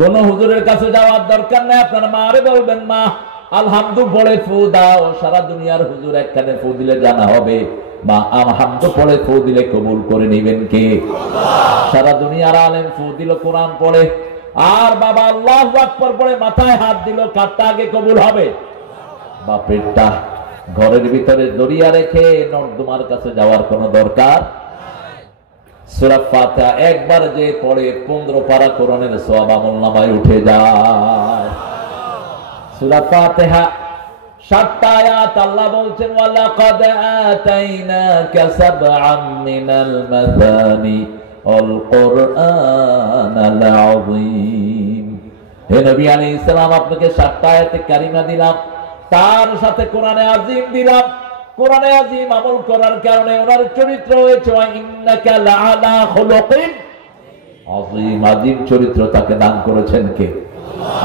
কোন হুজুরের কাছে যাওয়ার দরকার নেই, আপনার মারে বলবেন মা আলহামদু পড়ে ফু দাও। সারা দুনিয়ার হুজুর একখানে ফু দিলে জানা হবে, মা আলহামদু পড়ে ফু দিলে কবুল করে নেবেন কে? সারা দুনিয়ার আলেম ফু দিল কোরআন পড়ে, আর বাবা আল্লাহু আকবার পড়ে মাথায় হাত দিল, কারটা আগে কবুল হবে? বাপেরটা। ঘরের ভিতরে দরিয়া রেখে নর্দমার কাছে যাওয়ার কোন দরকার। সূরা ফাতিহা একবার যে পড়ে 15 পারা কোরআনের সওয়াব আমলনামায় উঠে যায়। সূরা ফাতিহা 7টা আয়াত, আল্লাহ বলছেন ওয়ালাকাদ আতাইনাকা সাবআম মিনাল মাসানি আল কুরআনাল আযীম। হে নবী আলাইহিস সালাম, আপনাকে 7টা আয়াতে কারিমা দিলাম, তার সাথে কোরআনে আযীম দিলাম। কোরআনে আযীম আমল করার কারণে ওনার চরিত্র হয়েছে ইন্নাকা লাআলা খুলুকিন আযীম। আযীম চরিত্র তাকে দান করেছেন কে?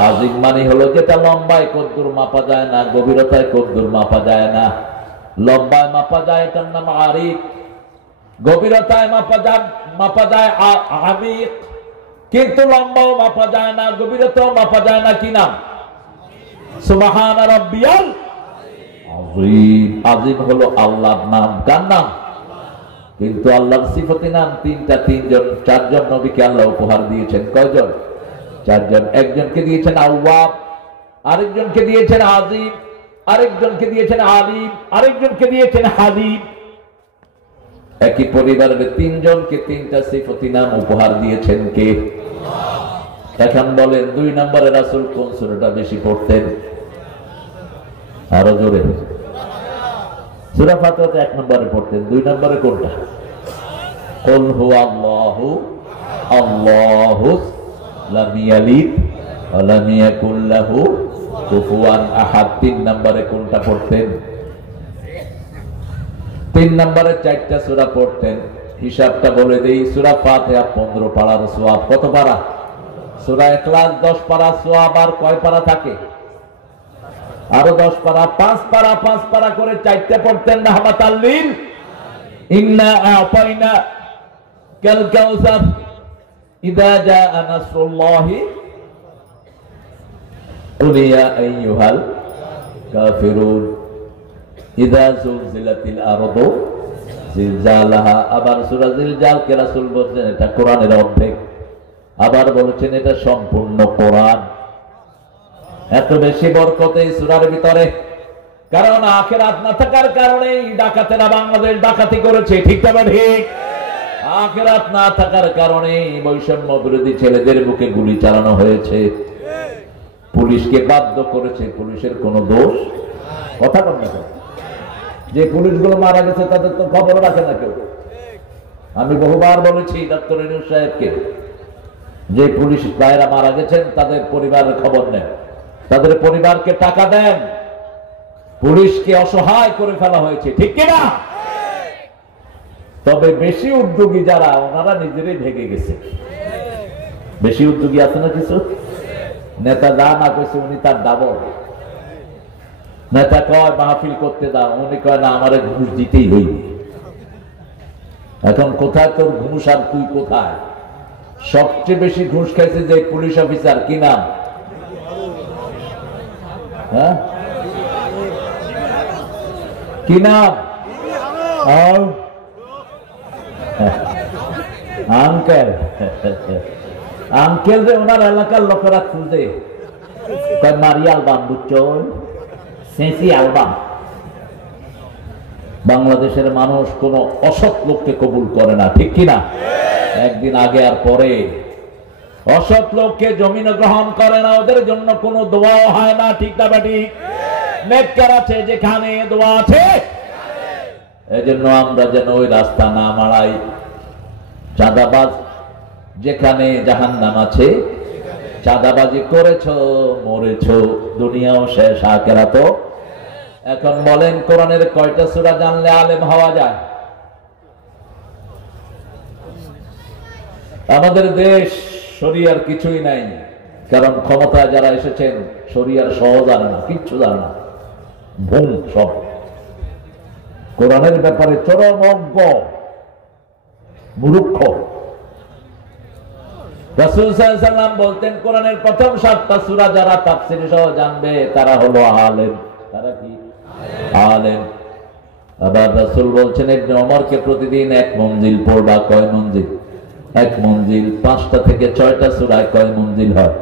আযীম মানে হলো যেটা লম্বায় কদ্দুর মাপা যায় না, গভীরতায় কদ্দুর মাপা যায় না। লম্বায় মাপা যায় এটার নাম আরিফ, গভীরতায় মাপা যায় আমিক, কিন্তু লম্বাও মাপা যায় না, গভীরতাও মাপা যায় না। কি নাম? সুবহান রাব্বিয়াল আযীম। আযীম হলো আল্লাহর নাম। কার নাম? কিন্তু আল্লাহর সিফাতি নাম তিনটা, তিনজন, চারজন নবীকে আল্লাহ উপহার দিয়েছেন। কয়জন? চারজন। একজনকে দিয়েছেন আওয়াব, আরেকজনকে দিয়েছেন আযীম, আরেকজনকে দিয়েছেন আলিম, আরেকজনকে দিয়েছেন হালিম। একই পরিবারের তিনজনকে তিনটা সিফাতি নাম উপহার দিয়েছেন কে? এখন বলেন 2 নম্বরে রাসূল কোন সূরাটা বেশি পড়তেন? আরো জোরে। সূরা ফাতিহা 1 নম্বরে পড়তেন, 2 নম্বরে কোনটা? কুল হুয়াল্লাহু আল্লাহু লাম ইয়ালিদ ওয়া লাম ইয়াকুল লাহু কুফুয়ান আহাদ। 3 নম্বরে কোনটা পড়তেন? 3 নম্বরে 4টা সূরা পড়তেন। হিসাবটা বলে দেই, সূরা ফাতিহা 15 পারার সওয়াব। কত পারা? সূরা ইখলাস 10 পারা সওয়াব। আর কয় পারা থাকে? আরো 10 পারা। 5 পারা 5 পারা করে 4টা পড়তেন রাহমাতাল লিল ইন্না আ'তাইনা কাল কাউসার ইযা জাআ নাসরুল্লাহি কুল ইয়া আইয়ুহাল কাফিরুন ইযা যুলজিলাতিল আরদু জিলজালাহা। আবার সূরা জিলজাল কে রাসূল বলেছেন এটা কোরআনের অর্ধেক, আবার বলেছেন এটা সম্পূর্ণ কোরআন। এত বেশি বরকত এই সূরার ভিতরে, কারণ আখিরাত না থাকার কারণে ডাকাতেরা বাংলাদেশ ডাকাতি করেছে। ঠিক না ঠিক? আখিরাত না থাকার কারণে বৈষম্য বিরোধী ছেলেদের বুকে গুলি চালানো হয়েছে, পুলিশকে বাধ্য করেছে। পুলিশের কোনো দোষ? কথা বল না। যে পুলিশগুলো মারা গেছে তাদের তো খবর রাখে না কেউ। আমি বহুবার বলেছি ডক্টর ইউনূস সাহেবকে, যে পুলিশ ভাইরা মারা গেছেন তাদের পরিবারের খবর নেন, তাদের পরিবারকে টাকা দেন। পুলিশকে অসহায় করে ফেলা হয়েছে। ঠিক কিনা? তবে বেশি উদ্যোগী যারা, ওনারা নিজেরাই ভেঙে গেছে। বেশি উদ্যোগী আছে না কিছু নেতা, যা না কইছে উনি তার ডাবল। নেতা কয় মাহফিল করতে দাও, উনি কয় না আমারে ঘুষ দিতেই হইবে। এখন কোথায় তোর ঘুষ আর তুই কোথায়? সবচেয়ে বেশি ঘুষ খাইছে যে পুলিশ অফিসার, কি নাম? হ্যাঁ, কি নাম? আঙ্কেল। আঙ্কেল যে ওনার এলাকার লোকেরা খুঁজে, মারি অ্যালবাম, বুঝছন, সেসি অ্যালবাম। বাংলাদেশের মানুষ কোন অসৎ লোককে কবুল করে না। ঠিক কিনা? একদিন আগে আর পরে অসৎ লোককে জমিন গ্রহণ করে না, ওদের জন্য কোনো দোয়াও হয় না। ঠিক না বেটি? নেককার আছে যেখানে, দোয়া আছে। এজন্য আমরা যেন ওই রাস্তা না মাড়াই। চাঁদাবাজ যেখানে জাহান্নাম আছে, চাঁদাবাজি করেছো মরেছো, দুনিয়াও শেষ, আখিরাতও। এখন বলেন কোরআনের কয়টা সূরা জানলে আলেম হওয়া যায়? আমাদের দেশ শরিয়ার কিছুই নাই, কারণ ক্ষমতায় যারা এসেছেন শরিয়ার সহজ জানে না, কিচ্ছু জানে না, ভুল সব। কোরআনের ব্যাপারে চরম অজ্ঞ, মূর্খ। রাসূল সাল্লাল্লাহু আলাইহি ওয়াসাল্লাম বলতেন কোরআনের প্রথম 7টা সূরা যারা তাফসীর সহ জানবে তারা হলো আলেম। তারা কি? আলেম। আবার রাসূল বলছেন ইবনে ওমরকে প্রতিদিন 1 মঞ্জিল পড়বা। কয় মঞ্জিল? 1 মঞ্জিল। 5টা থেকে 6টা সূরায় কয় মঞ্জিল হয়?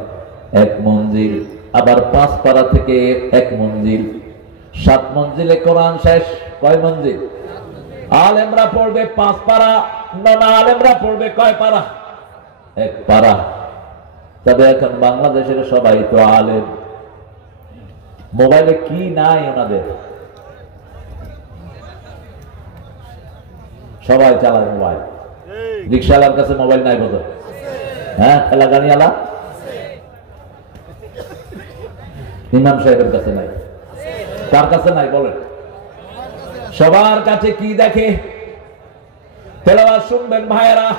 1 মঞ্জিল। আবার 5 পারা থেকে 1 মঞ্জিল। 7 মঞ্জিলে কোরআন শেষ। কয় মঞ্জিল? আলেমরা পড়বে 5 পারা, না আলেমরা পড়বে কয় পারা? 1 পারা। তবে এখন বাংলাদেশের সবাই তো আলেম। মোবাইলে কি নাই ওনাদের? সবাই চালায় মোবাইল। রিক্সাওয়ালার কাছে মোবাইল নাই বোধ? হ্যাঁ, ঠেলা গাড়িওয়ালা? ইমাম সাহেবের কাছে নাই? কার কাছে নাই বলেন? সবার কাছে কি দেখে? তেলাওয়াত শুনবেন ভাইয়েরা।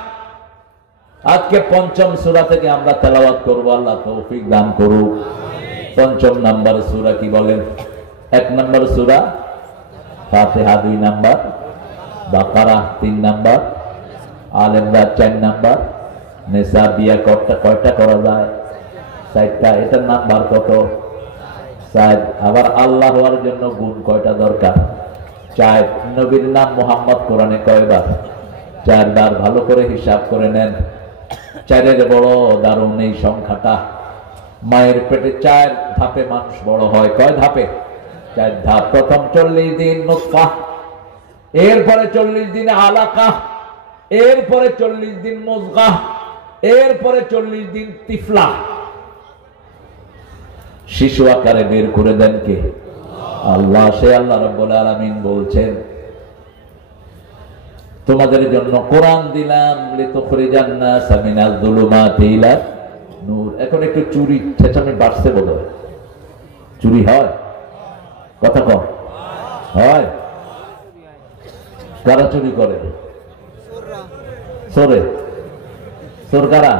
আজকে 5ম সূরা থেকে আমরা তেলাওয়াত করব, আল্লাহ তৌফিক দান করুক। 5ম নাম্বার সূরা কি বলেন? 1 নাম্বার সূরা ফাতিহা, 2 নাম্বার বাকারা, 3 নাম্বার আলে ইমরান, 4 নাম্বার নিসা। বিয়া কয়টা করা যায়? 4টা। এটার নাম্বার কত? 4। আবার আল্লাহ হওয়ার জন্য গুণ কয়টা দরকার? 4। নবীর নাম মুহাম্মদ কোরআনে কয়বার? 4 বার। ভালো করে হিসাব করে নেন। 4-এর বড় দারুণ এই সংখ্যাটা। মায়ের পেটে 4 ধাপে মানুষ বড় হয়। কয় ধাপে? 4 ধাপ। প্রথম 40 দিন নুতফা, এরপরে 40 দিন আলাকা, এরপরে 40 দিন মুজগা, এরপরে 40 দিন তিফলা। শিশু আকারে বের করে দেন কে? আল্লাহ। সে আল্লাহ রাব্বুল আলামিন বলছেন তোমাদের জন্য কোরআন দিলাম লিতুখরিজান নাস মিনাজ যুলুমাতি ইলা নূর। এখন একটু চুরি ছেঁচামি বাড়ছে বোধহয়। চুরি হয়? কথা কম হয়? কারা চুরি করে? চোরে। চোর কারা?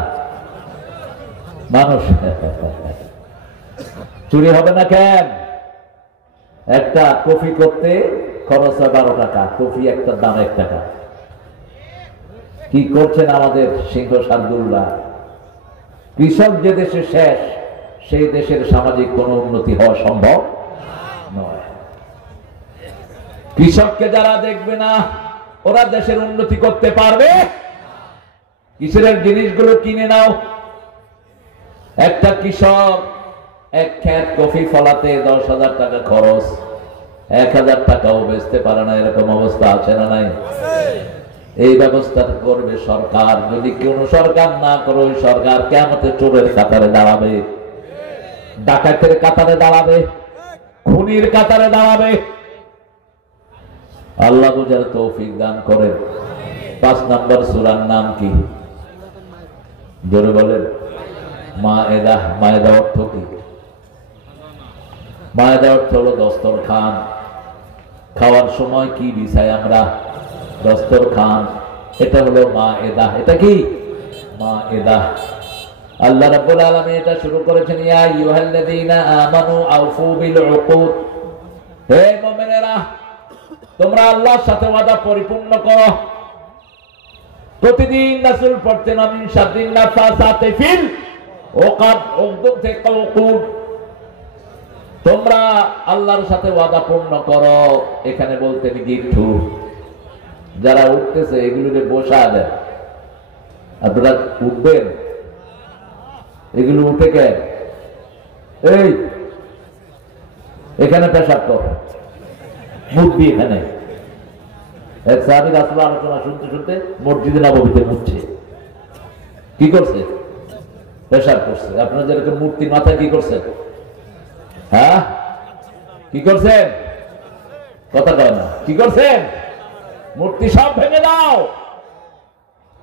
মানুষ। চুরি হবে না কেন? একটা কফি করতে খরচ হয় 12 টাকা। কফি একটা দাম 1 টাকা। কি করছেন আমাদের সিংহ শার্দুলরা? কৃষক যে দেশে শেষ, সেই দেশের সামাজিক কোন উন্নতি হওয়া সম্ভব নয়। কৃষককে যারা দেখবে না, ওরা দেশের উন্নতি করতে পারবে? কিসের জিনিসগুলো কিনে নাও। একটা কৃষক 1 ক্ষেত কফি ফলাতে 10,000 টাকা খরচ, 1,000 টাকাও বেচতে পারে না। এরকম অবস্থা আছে না নাই? এই ব্যবস্থা করবে সরকার। যদি কোন সরকার না করে, ওই সরকার কিয়ামতে চোরের কাতারে দাঁড়াবে, ডাকাতের কাতারে দাঁড়াবে, খুনির কাতারে দাঁড়াবে। আল্লাহ বুঝার তৌফিক দান করেন। 5 নাম্বার সূরার নাম কি? জোরে বলেন। মায়েদা। মায়েদা অর্থ কি? মায়েদা অর্থ হলো দস্তরখান। খাওয়ার সময় কি বিছাই আমরা? দস্তরখান। এটা হলো মায়েদা। এটা কি? মায়েদা। আল্লাহ রাব্বুল আলামিন এটা শুরু করেছেন, ইয়া আইয়ুহাল্লাযীনা আমানু আউফু বিল উকুদ। হে মুমিনেরা, তোমরা আল্লাহর সাথে ওয়াদা পরিপূর্ণ করো। প্রতিদিন রাসূল পড়তেন মিন শাররিন নাফাসাতি ফিল উকাদ। উকদ থেকে উকুদ। তোমরা আল্লাহর সাথে ওয়াদা পূর্ণ করো। এখানে বলতেন গিট্টু। যারা উঠতেছে এগুলোকে বসা দেন। আপনারা উঠবেন? এগুলো উঠে কে? এই এখানে পেশাব কর, মুরব্বি এখানে। এক সাহাবী রাসূল আলোচনা শুনতে শুনতে মসজিদে নববীতে উঠছে। কি করছে? পেশাব করছে। আপনারা যেরকম মূর্তির মাথায় কি করছেন? হ্যাঁ, কি করছেন? কথা কয় না। কি করছেন? মূর্তি সব ভেঙে দাও।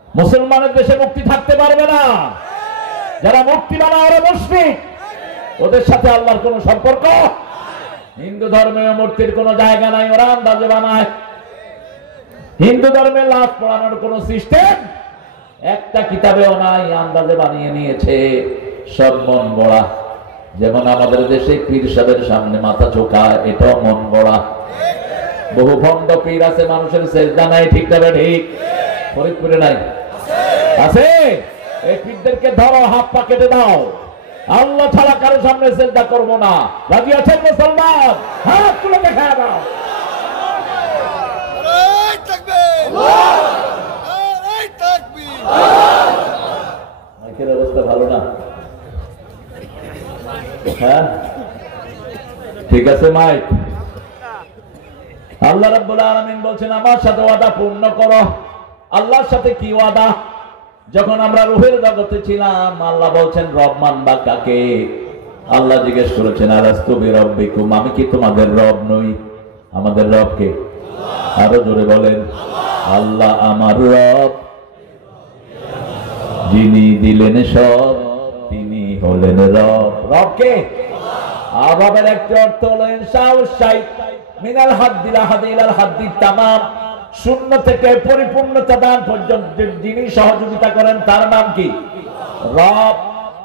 মুসলমানের দেশে মুক্তি থাকতে পারবে না। যারা মূর্তি বানায় ওরা মুশরিক। ওদের সাথে আল্লাহর কোন সম্পর্ক। হিন্দু ধর্মে মূর্তির কোন জায়গা নাই। ওরা আন্দাজে বানায়। হিন্দু ধর্মে লাশ পড়ানোর কোন সিস্টেম একটা কিতাবেও নাই। আন্দাজে বানিয়ে নিয়েছে। সব মন গড়া। যেমন আমাদের দেশে পীর সাহেবের সামনে মাথা ঝোঁকায়, এটাও মন গড়া। বহু ভণ্ড পীর আছে, মানুষের সেজদা নাই। ঠিক তবে ঠিক। ফরিদপুরে নাই? আছে? এই পীরদেরকে ধরো, হাত পা কেটে দাও। আল্লাহ ছাড়া কারো সামনে সিজদা করব না। রাজি আছেন মুসলমান? হাত তুলে দেখা দাও। মাইকের অবস্থা ভালো না? হ্যাঁ ঠিক আছে মাইক। আল্লাহ রাব্বুল আলামিন বলছেন আমার সাথে ওয়াদা পূর্ণ করো। আল্লাহর সাথে কি ওয়াদা? যখন আমরা রূহের জগতে ছিলাম, আল্লাহ বলছেন রব মানবা কাকে? আল্লাহ জিজ্ঞেস করেছেন আলাস্তু বিরাব্বিকুম, আমি কি তোমাদের রব নই? আমাদের রব কে? আরো জোরে বলেন। আল্লাহ আমার রব, যিনি দিলেন সব, তিনি হলেন রব। রব কে? আর রবের একটি অর্থ হলো ইনশাউস শাই মিনাল হাদ্দিল হাদি ইলাল হাদ্দি তামাম, শূন্য থেকে পরিপূর্ণতা দান পর্যন্ত যিনি সহযোগিতা করেন তার নাম কি? রব।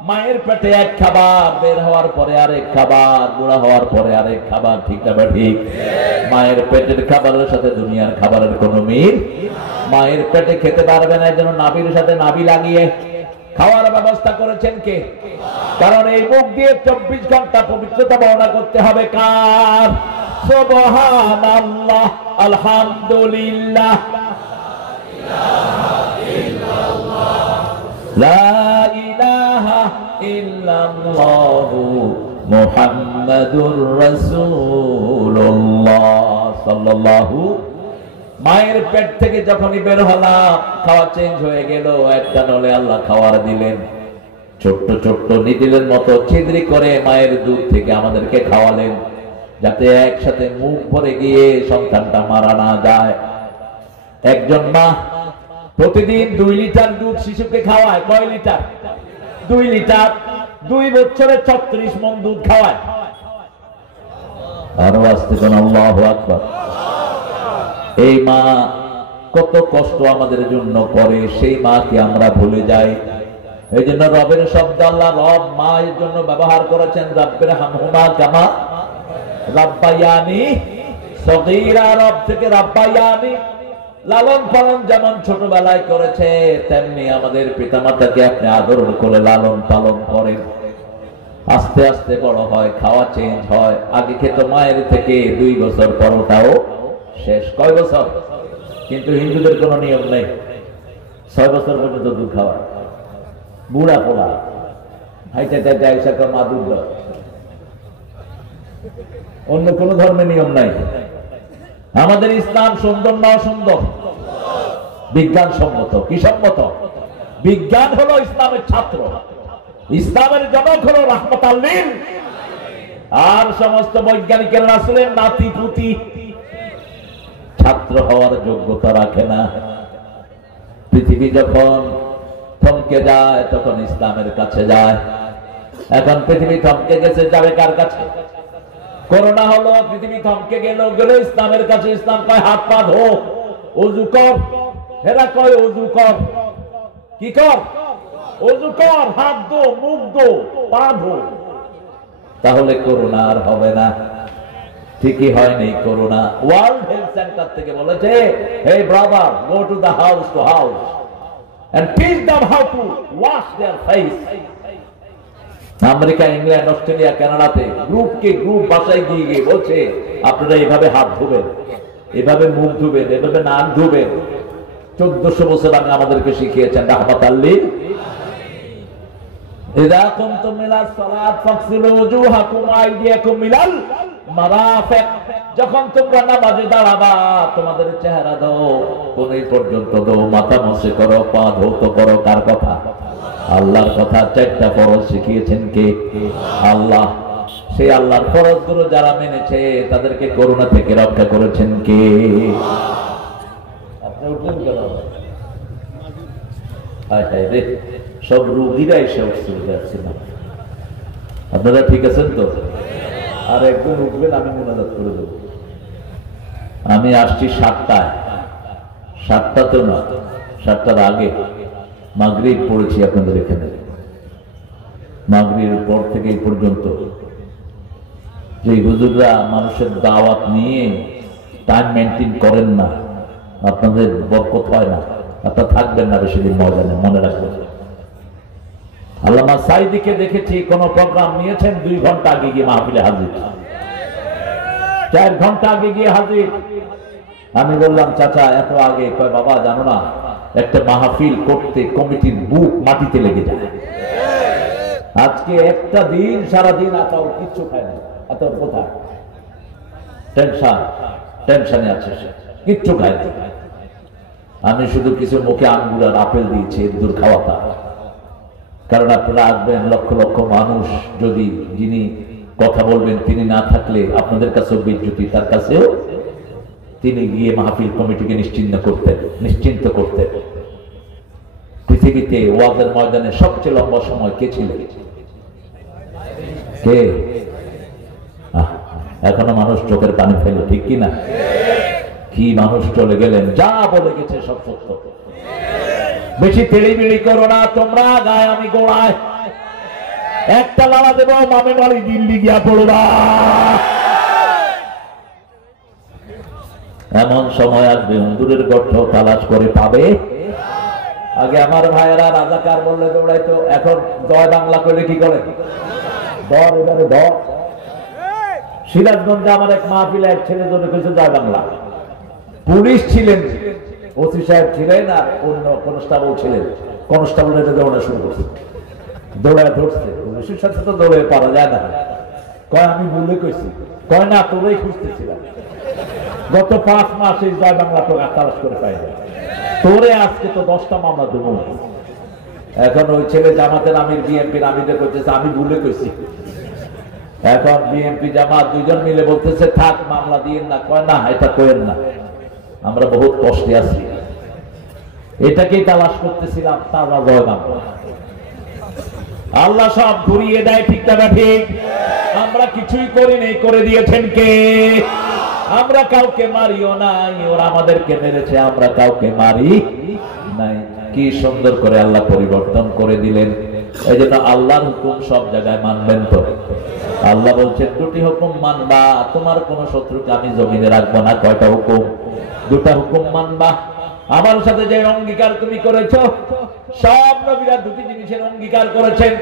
মায়ের পেটে এক খাবার, বের হওয়ার পরে আরেক খাবার, বুড়া হওয়ার পরে আরেক খাবার, ঠিক না ঠিক? মায়ের পেটের খাবারের সাথে দুনিয়ার খাবারের কোনো মিল। মায়ের পেটে খেতে পারবে না, এজন্য নাভির সাথে নাভি লাগিয়ে খাওয়ার ব্যবস্থা করেছেন কে? কারণ এই মুখ দিয়ে 24 ঘন্টা পবিত্রতা বর্ণনা করতে হবে কার? সুবহানাল্লাহ, আলহামদুলিল্লাহ, লা ইলাহা ইল্লাল্লাহু মুহাম্মাদুর রাসূলুল্লাহ সাল্লাল্লাহু। মায়ের পেট থেকে যখনই বের হলাম, খাওয়া চেঞ্জ হয়ে গেল। একটা নলে আল্লাহ খাওয়ার দিলেন, ছোট্ট ছোট্ট নিদিলের মতো ছিদ্রি করে মায়ের দুধ থেকে আমাদেরকে খাওয়ালেন, যাতে একসাথে মুখ ভরে গিয়ে সন্তানটা মারা না যায়। একজন মা প্রতিদিন 2 লিটার দুধ শিশুকে খাওয়ায়। কয় লিটার? 2 লিটার। 2 বছরে 36 মণ দুধ খাওয়ায়। আরো আসতে কোন আল্লাহু আকবার। এই মা কত কষ্ট আমাদের জন্য করে, সেই মাকে আমরা ভুলে যাই। এই জন্য রবের শব্দ আল্লাহ রব মায়ের জন্য ব্যবহার করেছেন। রব্বির হামহুমা কামা রাব্বায়ানি সগীরা। রব থেকে রাব্বায়ানি, লালন পালন যেমন ছোটবেলায় করেছে, তেমনি আমাদের পিতামাতাকে আপনি আদর করে লালন পালন করেন। আস্তে আস্তে বড় হয়, খাওয়া চেঞ্জ হয়। আগে খেত মায়ের থেকে, 2 বছর পর ওটাও শেষ। কয় বছর? কিন্তু হিন্দুদের কোন নিয়ম নেই, 6 বছর পর্যন্ত দুধ খাওয়ায়। বুড়া পোলা হাইটা টাইটা আইসা মা দুধ দাও। অন্য কোন ধর্মে নিয়ম নাই। আমাদের ইসলাম সুন্দর না অসুন্দর? বিজ্ঞান সম্মত। কি সম্মত? বিজ্ঞান হলো ইসলামের ছাত্র, ইসলামের জনক হলো রাহমাতাল লিল। আর সমস্ত বৈজ্ঞানিকের রাসূলের নাতি পুতি, ছাত্র হওয়ার যোগ্যতা রাখে না। পৃথিবী যখন থমকে যায় তখন ইসলামের কাছে যায়। এখন পৃথিবী থমকে গেছে, যাবে কার কাছে? করোনা হলো, পৃথিবী থমকে গেল, ইসলামের কাছে। ইসলাম কয় হাত পা ধো, ওযু কর। এরা কয় ওযু কর। কি কর? ওযু কর, হাত ধো, মুখ ধো, পা ধো। তাহলে করোনা আর হবে না। ঠিকই হয়নি করোনা। ওয়ার্ল্ড হেলথ সেন্টার থেকে বলেছে, hey brother, go to the house to house and teach them how to wash their face. America, England, Australia, কানাডাতে গ্রুপকে গ্রুপ বাসায় গিয়ে গিয়ে বলছে আপনারা এইভাবে হাত ধুবেন, এভাবে মুখ ধুবেন, এভাবে নাক ধুবেন। 1400 বছর আগে আমাদেরকে শিখিয়েছেন রাহমাতাল লিল। ইযা কুনতুম ইলাস সালাত ফাগসিলু ওয়ুজুহাকুম ওয়া আইদিয়াকুম ইলাল মারাফিক। যখন তোমরা নামাজে দাঁড়াবা, তোমাদের চেহারা দাও কোণে পর্যন্ত দাও, মাথা মুছে করো, পা ধৌত করো। কার কথা? আল্লাহর কথা। 4টা ফরজ শিখিয়েছেন কে? আল্লাহ। সেই আল্লাহর ফরজগুলো যারা মেনেছে তাদেরকে করোনা থেকে রক্ষা করেছেন কে? আপনি উঠলেন কেন? সব রোগীরা এসে উঠছে না। আপনারা ঠিক আছেন তো? আর একজন উঠবেন, আমি মুনাজাত করে দেব। আমি আসছি 7টায়। 7টাতেও না, 7টার আগে মাগরিব পড়েছি আপনাদের এখানে। মাগরিবের পর থেকে এই পর্যন্ত যে হুজুররা মানুষের দাওয়াত নিয়ে টাইম মেনটেন করেন না, আপনাদের বরকত হয় না। আপনারা থাকবেন না বেশি দিন ময়দানে, মনে রাখবেন। আল্লামা সাইদিকে দেখেছি কোন প্রোগ্রাম নিয়েছেন 2 ঘন্টা আগে গিয়ে মাহফিলে হাজির, 4 ঘন্টা আগে গিয়ে হাজির। আমি বললাম চাচা এত আগে? কয় বাবা জানো না, একটা মাহফিল করতে কমিটির বুক মাটিতে লেগে যায়। আজকে একটা দিন সারাদিন আতাও কিচ্ছু খায় না, আতাও কোথায় টেনশনে আছে, কিচ্ছু খায় না। আমি শুধু কিছু মুখে আঙ্গুর আর আপেল দিয়েছি দূর খাওয়াতা। কারণ আপনারা আসবেন লক্ষ লক্ষ মানুষ, যদি যিনি কথা বলবেন তিনি না থাকলে আপনাদের কাছেও বিচ্যুতি, তার কাছেও তিনি গিয়ে মাহফিল কমিটিকে নিশ্চিন্ত করতেন। পৃথিবীতে ওয়াজের ময়দানে সবচেয়ে লম্বা সময় কে ছিল? কে? এখনো মানুষ চোখের পানি ফেলে, ঠিক কিনা? কি মানুষ চলে গেলেন, যা বলে গেছে সব সত্য। বেশি তেড়িবিড়ি করো না তোমরা, গায়ে আমি গোড়ায় একটা লাড়া দেব, মামে বাড়ি দিল্লি গিয়া পড়বা। এমন সময় আসবে হুজুরের গর্ত তালাশ করে পাবে। আগে আমার ভাইয়েরা রাজাকার বললে দৌড়াইতো, এখন জয় বাংলা করলে কি করে? ধর এবারে ধর। সিরাজগঞ্জে আমার এক মাহফিলে এক ছেলে জন্য কিছু জয় বাংলা। পুলিশ ছিলেন, ওসি সাহেব ছিলেন আর অন্য কনস্টেবল ছিলেন। কনস্টেবল এটা দৌড়া শুরু করছে, দৌড়ায় ধরছে। পুলিশের সাথে তো দৌড়ে পারা যায় না। কয় আমি ভুলে কইছি। কয় না, তোরাই খুঁজতেছিলাম। গত 5 মাস এই জয় বাংলা তো তালাশ করে পাই না, তোরে আজকে তো 10টা মামলা দেবো। এখন ওই ছেলে জামাতের আমির, বিএনপির আমিরে করতেছে আমি ভুলে কইছি। এখন বিএনপি জামাত দুইজন মিলে বলতেছে থাক মামলা দিয়েন না। কয় না, এটা করেন না, আমরা বহুত কষ্টে আছি, এটাকেই তালাশ করতেছিলাম। তারা জয় বাংলা। আল্লাহ সব ঘুরিয়ে দেয়, ঠিক না ঠিক? আমরা কিছুই করি নেই, করে দিয়েছেন কে? আমরা কাউকে মারিও নাই, ওরা আমাদেরকে মেরেছে, আমরা কাউকে মারি নাই। কি সুন্দর করে আল্লাহ পরিবর্তন করে দিলেন। এই জন্য আল্লাহর হুকুম সব জায়গায় মানবেন তো। আল্লাহ বলছেন 2টি হুকুম মানবা, তোমার কোন শত্রুকে আমি জমিনে রাখবো না। কয়টা হুকুম? 2টা হুকুম মানবা। আমার সাথে যে অঙ্গীকার তুমি করেছো, সব নবীরা 2টি জিনিসের অঙ্গীকার করেছেন।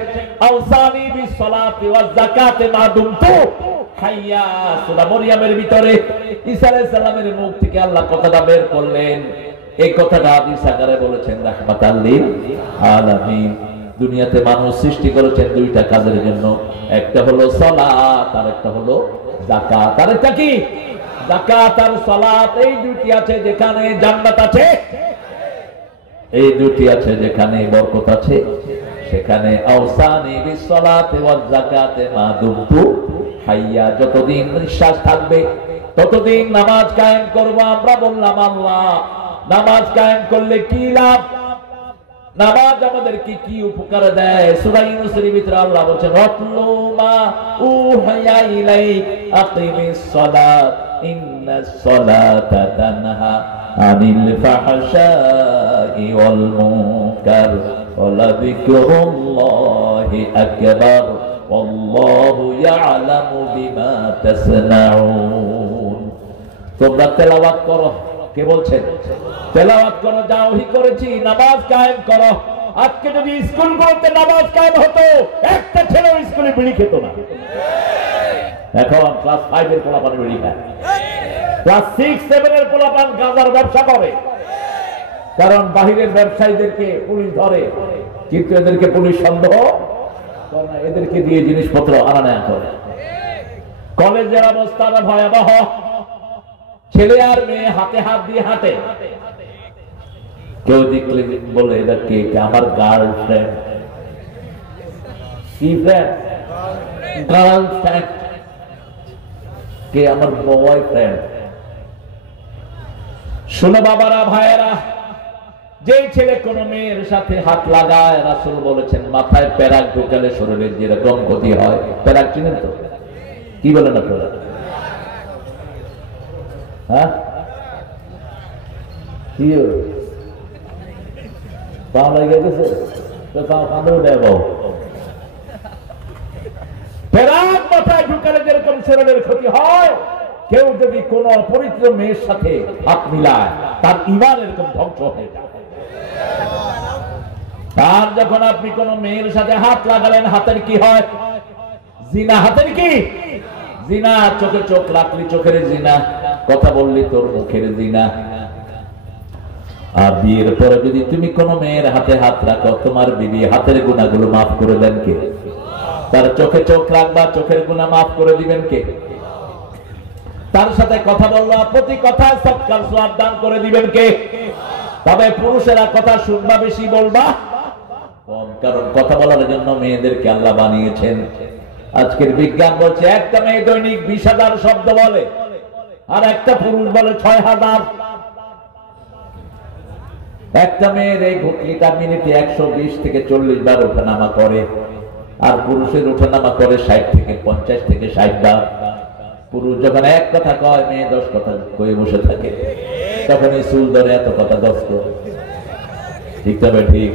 আওসানি বিসসালাতি ওয়াজ যাকাতি মা দুমতু হাইয়া। সূরা মরিয়মের ভিতরে ঈসা আলাইহিস সালামের মুখ থেকে আল্লাহ কথাটা বের করলেন। এই কথাটা হাদিস আকারে বলেছেন রাহমাতাল লিল আলামিন। দুনিয়াতে মানুষ সৃষ্টি করেছেন 2টা কাজের জন্য, একটা হলো সালাত আর একটা হলো যাকাত। আর একটা কি? যাকাত আর সালাত। এই 2টি আছে যেখানে জান্নাত আছে, এই 2টি আছে যেখানে বরকত আছে, সেখানে আওসানি বিসসালাতি ওয়াজ যাকাতি মা দুমতু হাইয়া। যতদিন নিঃশ্বাস থাকবে ততদিন নামাজ কায়েম করব। আমরা বললাম আল্লাহ নামাজ কায়েম করলে কি লাভ? নামাজ আমাদেরকে কি উপকার দেয়? সূরা ইউনূসের ভিতরে আল্লাহ বলেন ওয়াতলু মা উহিয়া ইলাইক আকিমিস সালাত ইন্নাস সালাতা তানহা আনিল ফাহশাই ওয়াল মুনকার ওয়া লাযিকরুল্লাহি আকবার ওয়াল্লাহু ইয়ালামু বিমা তাসনাউন। তোমরা তেলাওয়াত করো। কে বলছেন? তেলাওয়াত করো, যা ওহী করেছি। নামাজ কায়েম করো। আজকে যদি স্কুলগুলোতে নামাজ কায়েম হতো, একটা ছেলে স্কুলে বিড়ি খেত না। এখন ক্লাস 5 এর পোলাপান বিড়ি খায়, ক্লাস 6, 7 এর পোলাপান গাঁজার ব্যবসা করে। কারণ বাহিরের ব্যবসায়ীদেরকে পুলিশ ধরে, কিন্তু এদেরকে পুলিশ সন্দেহ করে না, এদেরকে দিয়ে জিনিসপত্র আনা নেয়া করে। কলেজের অবস্থা ভয়াবহ। ছেলে আর মেয়ে হাতে হাত দিয়ে হাঁটে। কেউ দেখলে বলে এটা কে? আমার গার্লফ্রেন্ড। কি ফ্রেন্ড? গার্লফ্রেন্ড। কে? আমার বয়ফ্রেন্ড। শোনো বাবারা, ভাইয়েরা, যে ছেলে কোন মেয়ের সাথে হাত লাগায়, রাসূল বলেছেন মাথায় প্যারাক ঢোকালে শরীরের যেরকম ক্ষতি হয়। প্যারাক চিনেন তো? কি বলেন আপনারা? হ্যাঁ, কি পা লেগে গেছে তো পা কামড়ে দেব। প্যারাক মাথায় ঢুকালে যেরকম শরীরের ক্ষতি হয়, কেউ যদি কোন অপরিচিত মেয়ের সাথে হাত মিলায়, তার ঈমান এরকম ধ্বংস হয়ে যায়। আর যখন আপনি কোন মেয়ের সাথে হাত লাগালেন, হাতের কি হয়? জিনা। হাতের কি? জিনা। চোখে চোখ রাখলি, চোখের জিনা। কথা বললি, তোর মুখের জিনা। আর বিয়ের পরে যদি তুমি কোন মেয়ের হাতে হাত রাখো, তোমার বিবি হাতের গুনাহগুলো মাফ করে দেন কে? তার চোখে চোখ রাখবা, চোখের গুনাহ মাফ করে দিবেন কে? তার সাথে কথা বলবা, প্রতি কথায় সৎকার সওয়াব দান করে দিবেন কে? তবে পুরুষেরা কথা শুনবা, বেশি বলবা কম, কারণ কথা বলার জন্য মেয়েদেরকে আল্লাহ বানিয়েছেন। আজকের বিজ্ঞান বলছে একটা মেয়ে দৈনিক 20,000 শব্দ বলে, আর একটা পুরুষ বলে 6,000। একটা মেয়ের এই ঘটলিটা মিনিটে 120 থেকে 40 বার ওঠানামা করে, আর পুরুষের ওঠানামা করে 60 থেকে 50 থেকে 60 বার। পুরুষ যখন এক কথা কয়, মেয়ে 10 কথা কয়ে বসে থাকে, তখন এই চুল ধরে এত কথা 10 করে। ঠিক তবে ঠিক।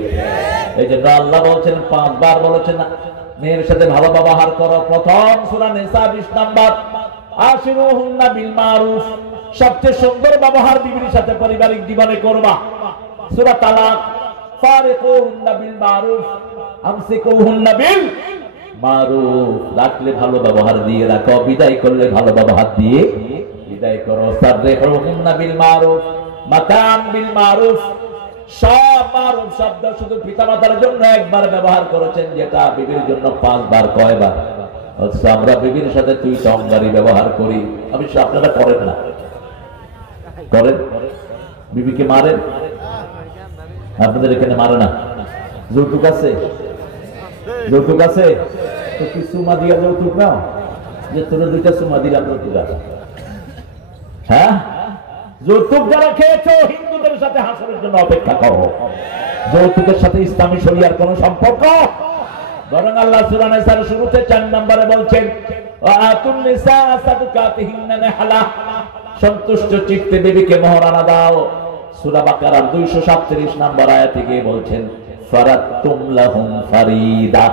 এই জন্য আল্লাহ বলছেন, 5 বার বলেছেন মেয়ের সাথে ভালো ব্যবহার করো। প্রথম সূরা নিসা 20 নাম্বার, আশিরুহুন্না বিল মারুফ, সবচেয়ে সুন্দর ব্যবহার বিবির সাথে পারিবারিক জীবনে করবা। সূরা তালাক, ফারিকুহুন্না বিল মারুফ, আমসিকুহুন্না বিল মারুফ, রাখলে ভালো ব্যবহার দিয়ে রাখো, বিদায় করলে ভালো ব্যবহার দিয়ে বিদায় করো। সাররিহুন্না বিল মারুফ, মাতান বিল মারুফ। সব মারুফ শব্দ শুধু পিতামাতার জন্য একবার ব্যবহার করেছেন, যেটা বিবির জন্য 5 বার। কয়বার? আচ্ছা, আমরা বিবির সাথে তুই টঙ্গারি ব্যবহার করি, অবশ্য আপনারা করেন না। করেন? বিবিকে মারেন? আপনাদের এখানে মারে না? যৌতুক আছে? যৌতুক আছে তো কি সুমা দিয়া যৌতুক নাও, যে তোর 2টা সুমা দিলাম যৌতুক আছে? হ্যাঁ, যৌতুক যারা খেয়েছো হিন্দুদের সাথে হাসরের জন্য অপেক্ষা করো। যৌতুকের সাথে ইসলামী শরিয়ার কোন সম্পর্ক? বরং আল্লাহ সূরা নিসার শুরুতে 4 নম্বরে বলছেন, আতুন নিসা সাদকাতিহিন্না নিহলা, সন্তুষ্ট চিত্তে বিবিকে মোহরানা দাও। সূরা বাকারার 237 নম্বর আয়াতে গিয়ে বলছেন, ফারাতুম লাহুম ফারিদা।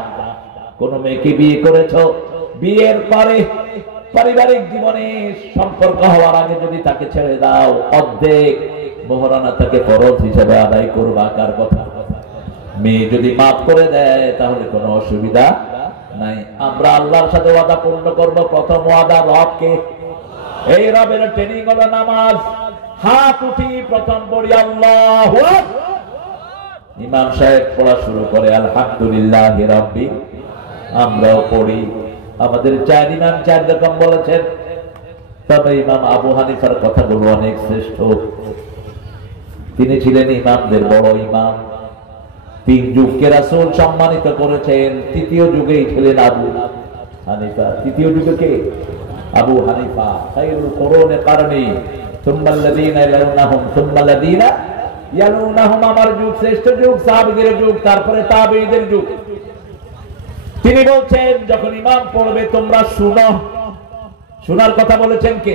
কোন মেয়েকে বিয়ে করেছো, বিয়ের পরে পারিবারিক জীবনে সম্পর্ক হওয়ার আগে যদি তাকে ছেড়ে দাও, অর্ধেক মোহরানা তাকে ফরজ হিসেবে আদায় করবা। কার কথা? মেয়ে যদি মাফ করে দেয় তাহলে কোনো অসুবিধা নাই। আমরা আল্লাহর সাথে ওয়াদা পূর্ণ করব। প্রথম ওয়াদা রবকে। এই রবের ট্রেনিং হলো নামাজ। হাত উঠি, প্রথম পড়ি আল্লাহু আকবার। ইমাম সাহেব পড়া শুরু করে আলহামদুলিল্লাহি রাব্বিল, আমরাও পড়ি। আমাদের 4 ইমাম 4 রকম বলেছেন, তবে ইমাম আবু হানিফার কথাগুলো অনেক শ্রেষ্ঠ। তিনি ছিলেন ইমামদের বড় ইমাম। 3 যুগকে রাসূল সম্মানিত করেছেন। 3য় যুগেই ছিলেন আবু হানিফা। 3য় যুগে কে? আবু হানিফা। খায়রুল কুরুনি কারনি, সুম্মা আল্লাযীনা ইয়ালুনাহুম, সুম্মা আল্লাযীনা ইয়ালুনাহুম। আমার যুগ শ্রেষ্ঠ যুগ, সাহাবীদের যুগ, তারপরে তাবেঈদের যুগ। তিনি বলছেন, যখন ইমাম পড়বে তোমরা শুনো। শোনার কথা বলেছেন কে?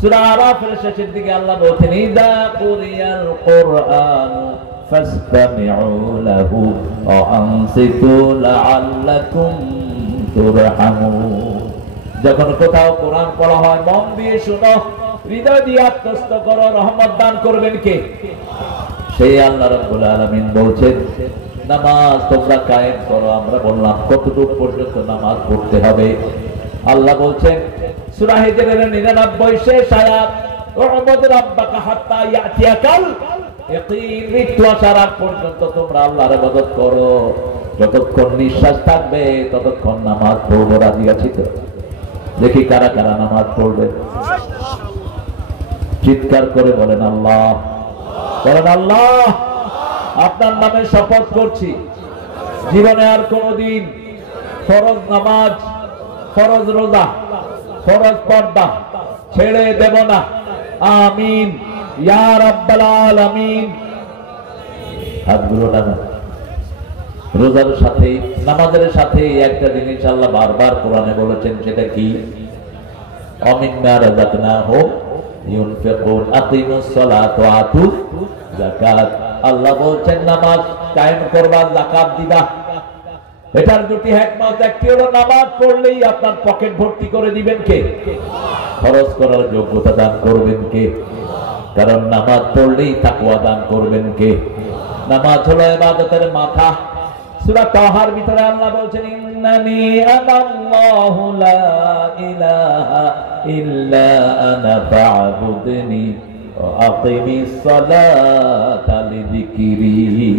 সূরা আরাফের শেষের দিকে আল্লাহ বলছেন, ইযা কুরিয়াল কুরআন ফাসতামিউ লাহু ওয়া আনসিতু লাআল্লাকুম তুরহামুন। যখন কোথাও কোরআন পড়া হয় মন দিয়ে শুনো, হৃদয় দিয়ে আত্মস্থ করো। রহমত দান করবেন কে? সেই আল্লাহ রাব্বুল আলামিন বলছেন, নামাজ তোমরা কায়েম করো। আমরা বললাম কতটুকু পর্যন্ত নামাজ পড়তে হবে? আল্লাহ বলছেন সূরা হিজরের 99 শেষ আয়াত, উ'বুদ রাব্বাকা হাত্তা ইয়াতিয়াকাল ইয়াকিন। মৃত্যু আসার আগ পর্যন্ত তোমরা আল্লাহর ইবাদত করো। যতক্ষণ নিঃশ্বাস থাকবে ততক্ষণ নামাজ পড়বো। রাজি আছি তো? দেখি কারা কারা নামাজ পড়বে। চিৎকার করে বলেন আল্লাহ। বলেন আল্লাহ। আপনার নামে শপথ করছি, জীবনে আর কোনদিন ফরজ নামাজ, ফরজ রোজা, ফরজ পর্দা ছেড়ে দেব না। আমিন ইয়া রাব্বাল আলামিন। হাতগুলো নামান। রোজার সাথে নামাজের সাথে একটা জিনিস আল্লাহ বারবার কোরআনে বলেছেন, সেটা কি? আমিন্না রাযাকনাহুম ইউনফিকুন, আকিমুস সালাত ওয়া আতুজ যাকাত। আল্লাহ বলছেন নামাজ কায়েম করবা, যাকাত দিবা। এটার দুটি হিকমত। একটি হলো নামাজ পড়লেই আপনার পকেট ভর্তি করে দিবেন কে? খরচ করার যোগ্যতা দান করবেন কে? কারণ নামাজ পড়লেই তাকওয়া দান করবেন কে? নামাজ হলো ইবাদতের মাথা। সূরা তাহার ভিতরে আল্লাহ বলছেন ইন্নানি আনাল্লাহু লা ইলাহা ইল্লা আনা ফা'বুদনি ওয়া আকিমিস সালাতা লিযিকরি।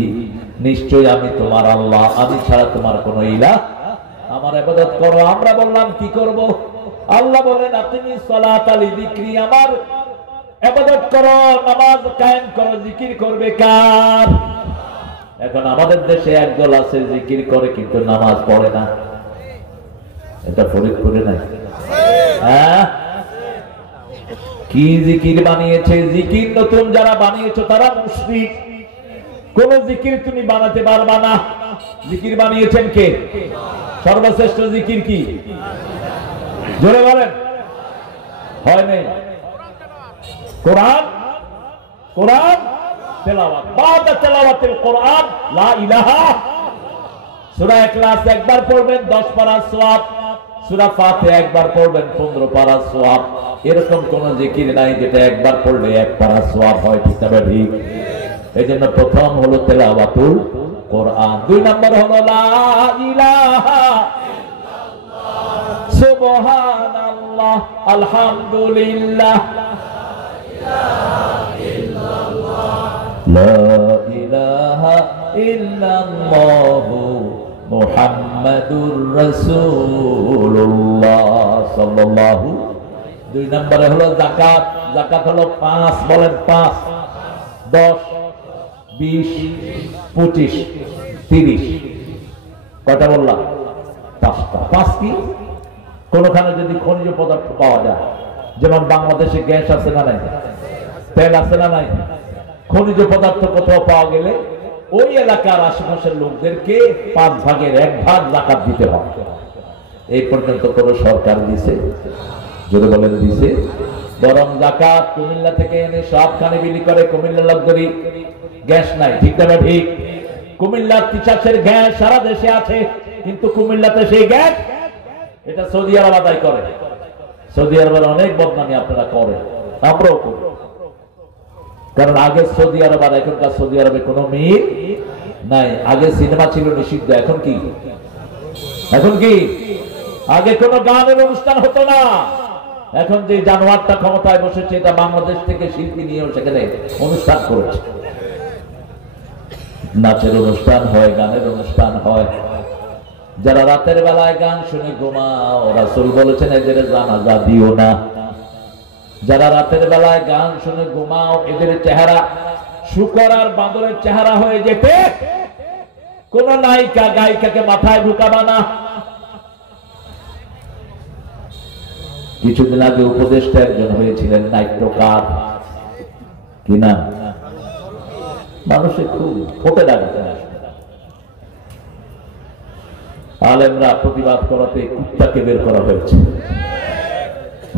নিশ্চয় আমি তোমার আল্লাহ, আমি ছাড়া তোমার কোনো ইলাহ, আমার ইবাদত করো। আমরা বললাম কি করব? আল্লাহ বলেন আকিমিস সালাতা লিযিকরি, আমার ইবাদত করো, নামাজ কায়েম করো। জিকির করবে কার? এখন আমাদের দেশে একদল আছে জিকির করে কিন্তু নামাজ পড়ে না। এটা ফরিদপুরে নাই? হ্যাঁ, কি জিকির বানিয়েছে? জিকির নতুন যারা বানিয়েছে তারা মুশরিক। কোন জিকির তুমি বানাতে পারবা না। জিকির বানিয়েছেন কে? সর্বশ্রেষ্ঠ জিকির কি? জোরে বলেন। হয় নাই? কোরআন, কোরআন তেলাওয়াত। বাদা তেলাওয়াতিল কোরআন লা ইলাহা। সূরা ইখলাস একবার পড়বেন 10 পারা সওয়াব, সূরা ফাতিহা একবার পড়বেন 15 পারা সওয়াব। এরকম কোন জিকির নাই যেটা একবার পড়লে 1 পারা সওয়াব হয়। ঠিক না ঠিক? এইজন্য প্রথম হলো তেলাওয়াতুল কোরআন, 2 নম্বর হলো লা ইলাহা ইল্লাল্লাহ সুবহানাল্লাহ আলহামদুলিল্লাহ লা ইলাহা ইল্লাল্লাহ মুহাম্মাদুর রাসূলুল্লাহ সাল্লাল্লাহু। 2 নম্বরে হলো যাকাত। যাকাত হলো 5, বলেন 5, 10, 20, 25, 30। কয়টা বললাম? 5টা। 5 কি? কোনখানে যদি খনিজ পদার্থ পাওয়া যায়, যেমন বাংলাদেশে গ্যাস আছে না নাই, তেল আছে না নাই, খনিজ পদার্থ কোথাও পাওয়া গেলে ওই এলাকার আশেপাশের লোকদেরকে 5 ভাগের 1 ভাগ যাকাত দিতে হবে। এই পর্যন্ত কোন সরকার দিছে? যদি বলেন দিছে? বরং যাকাত কুমিল্লা থেকে এনে সবখানে বিলি করে। কুমিল্লা লোকদেরই গ্যাস নাই। ঠিক না ঠিক? কুমিল্লার তিতাসের গ্যাস সারা দেশে আছে, কিন্তু কুমিল্লাতে সেই গ্যাস এটা সৌদি আরব আদায় করে। সৌদি আরবের অনেক বদনামি আপনারা করেন, আমরাও করি। কারণ আগে সৌদি আরব আর এখনকার সৌদি আরবে কোনো মিল নাই। আগে সিনেমা ছিল নিষিদ্ধ, এখন কি? এখন কি? আগে কোনো গানের অনুষ্ঠান হতো না। এখন যে জানোয়ারটা ক্ষমতায় বসেছে, এটা বাংলাদেশ থেকে শিল্পী নিয়েও সেখানে অনুষ্ঠান করেছে। নাচের অনুষ্ঠান হয়, গানের অনুষ্ঠান হয়। যারা রাতের বেলায় গান শুনে ঘুমাও, রাসূল বলেছেন এদের জানাজা দিও না। যারা রাতের বেলায় গান শুনে ঘুমাও, এদের চেহারা শূকর আর বাঁদরের চেহারা হয়ে যেতে। কোন নায়িকা গায়িকাকে মাথায় ঢুকাবা না। কিছুদিন আগে উপদেষ্টা একজন হয়েছিলেন, নাট্যকার, কি নাম? মানুষের খুব ফোটে ডাকছে। আলেমরা প্রতিবাদ করাতে কুত্তাকে বের করা হয়েছে।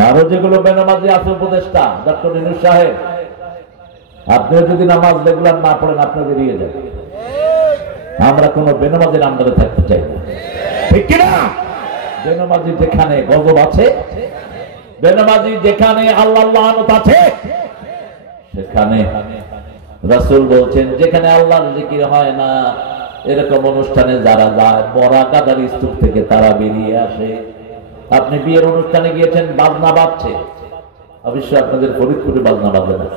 আরো যেগুলো বেনামাজি আছে উপদেষ্টা, ডক্টর ইউনূস সাহেব, আপনিও যদি নামাজ রেগুলার না পড়েন আপনি বেরিয়ে যান। আমরা কোন বেনামাজির আন্ডারে থাকতে চাই না। ঠিক কিনা? বেনামাজি যেখানে গজব আছে, বেনামাজি যেখানে আল্লাহ লানত আছে, সেখানে রাসূল বলছেন যেখানে আল্লাহর জিকির হয় না, এরকম অনুষ্ঠানে যারা যায়, মরা গাদার স্তূপ থেকে তারা বেরিয়ে আসে। আপনি বিয়ের অনুষ্ঠানে গিয়েছেন, বাজনা বাজছে, অবশ্যই আপনাদের ফরিদপুরে বাজনা বাজে না।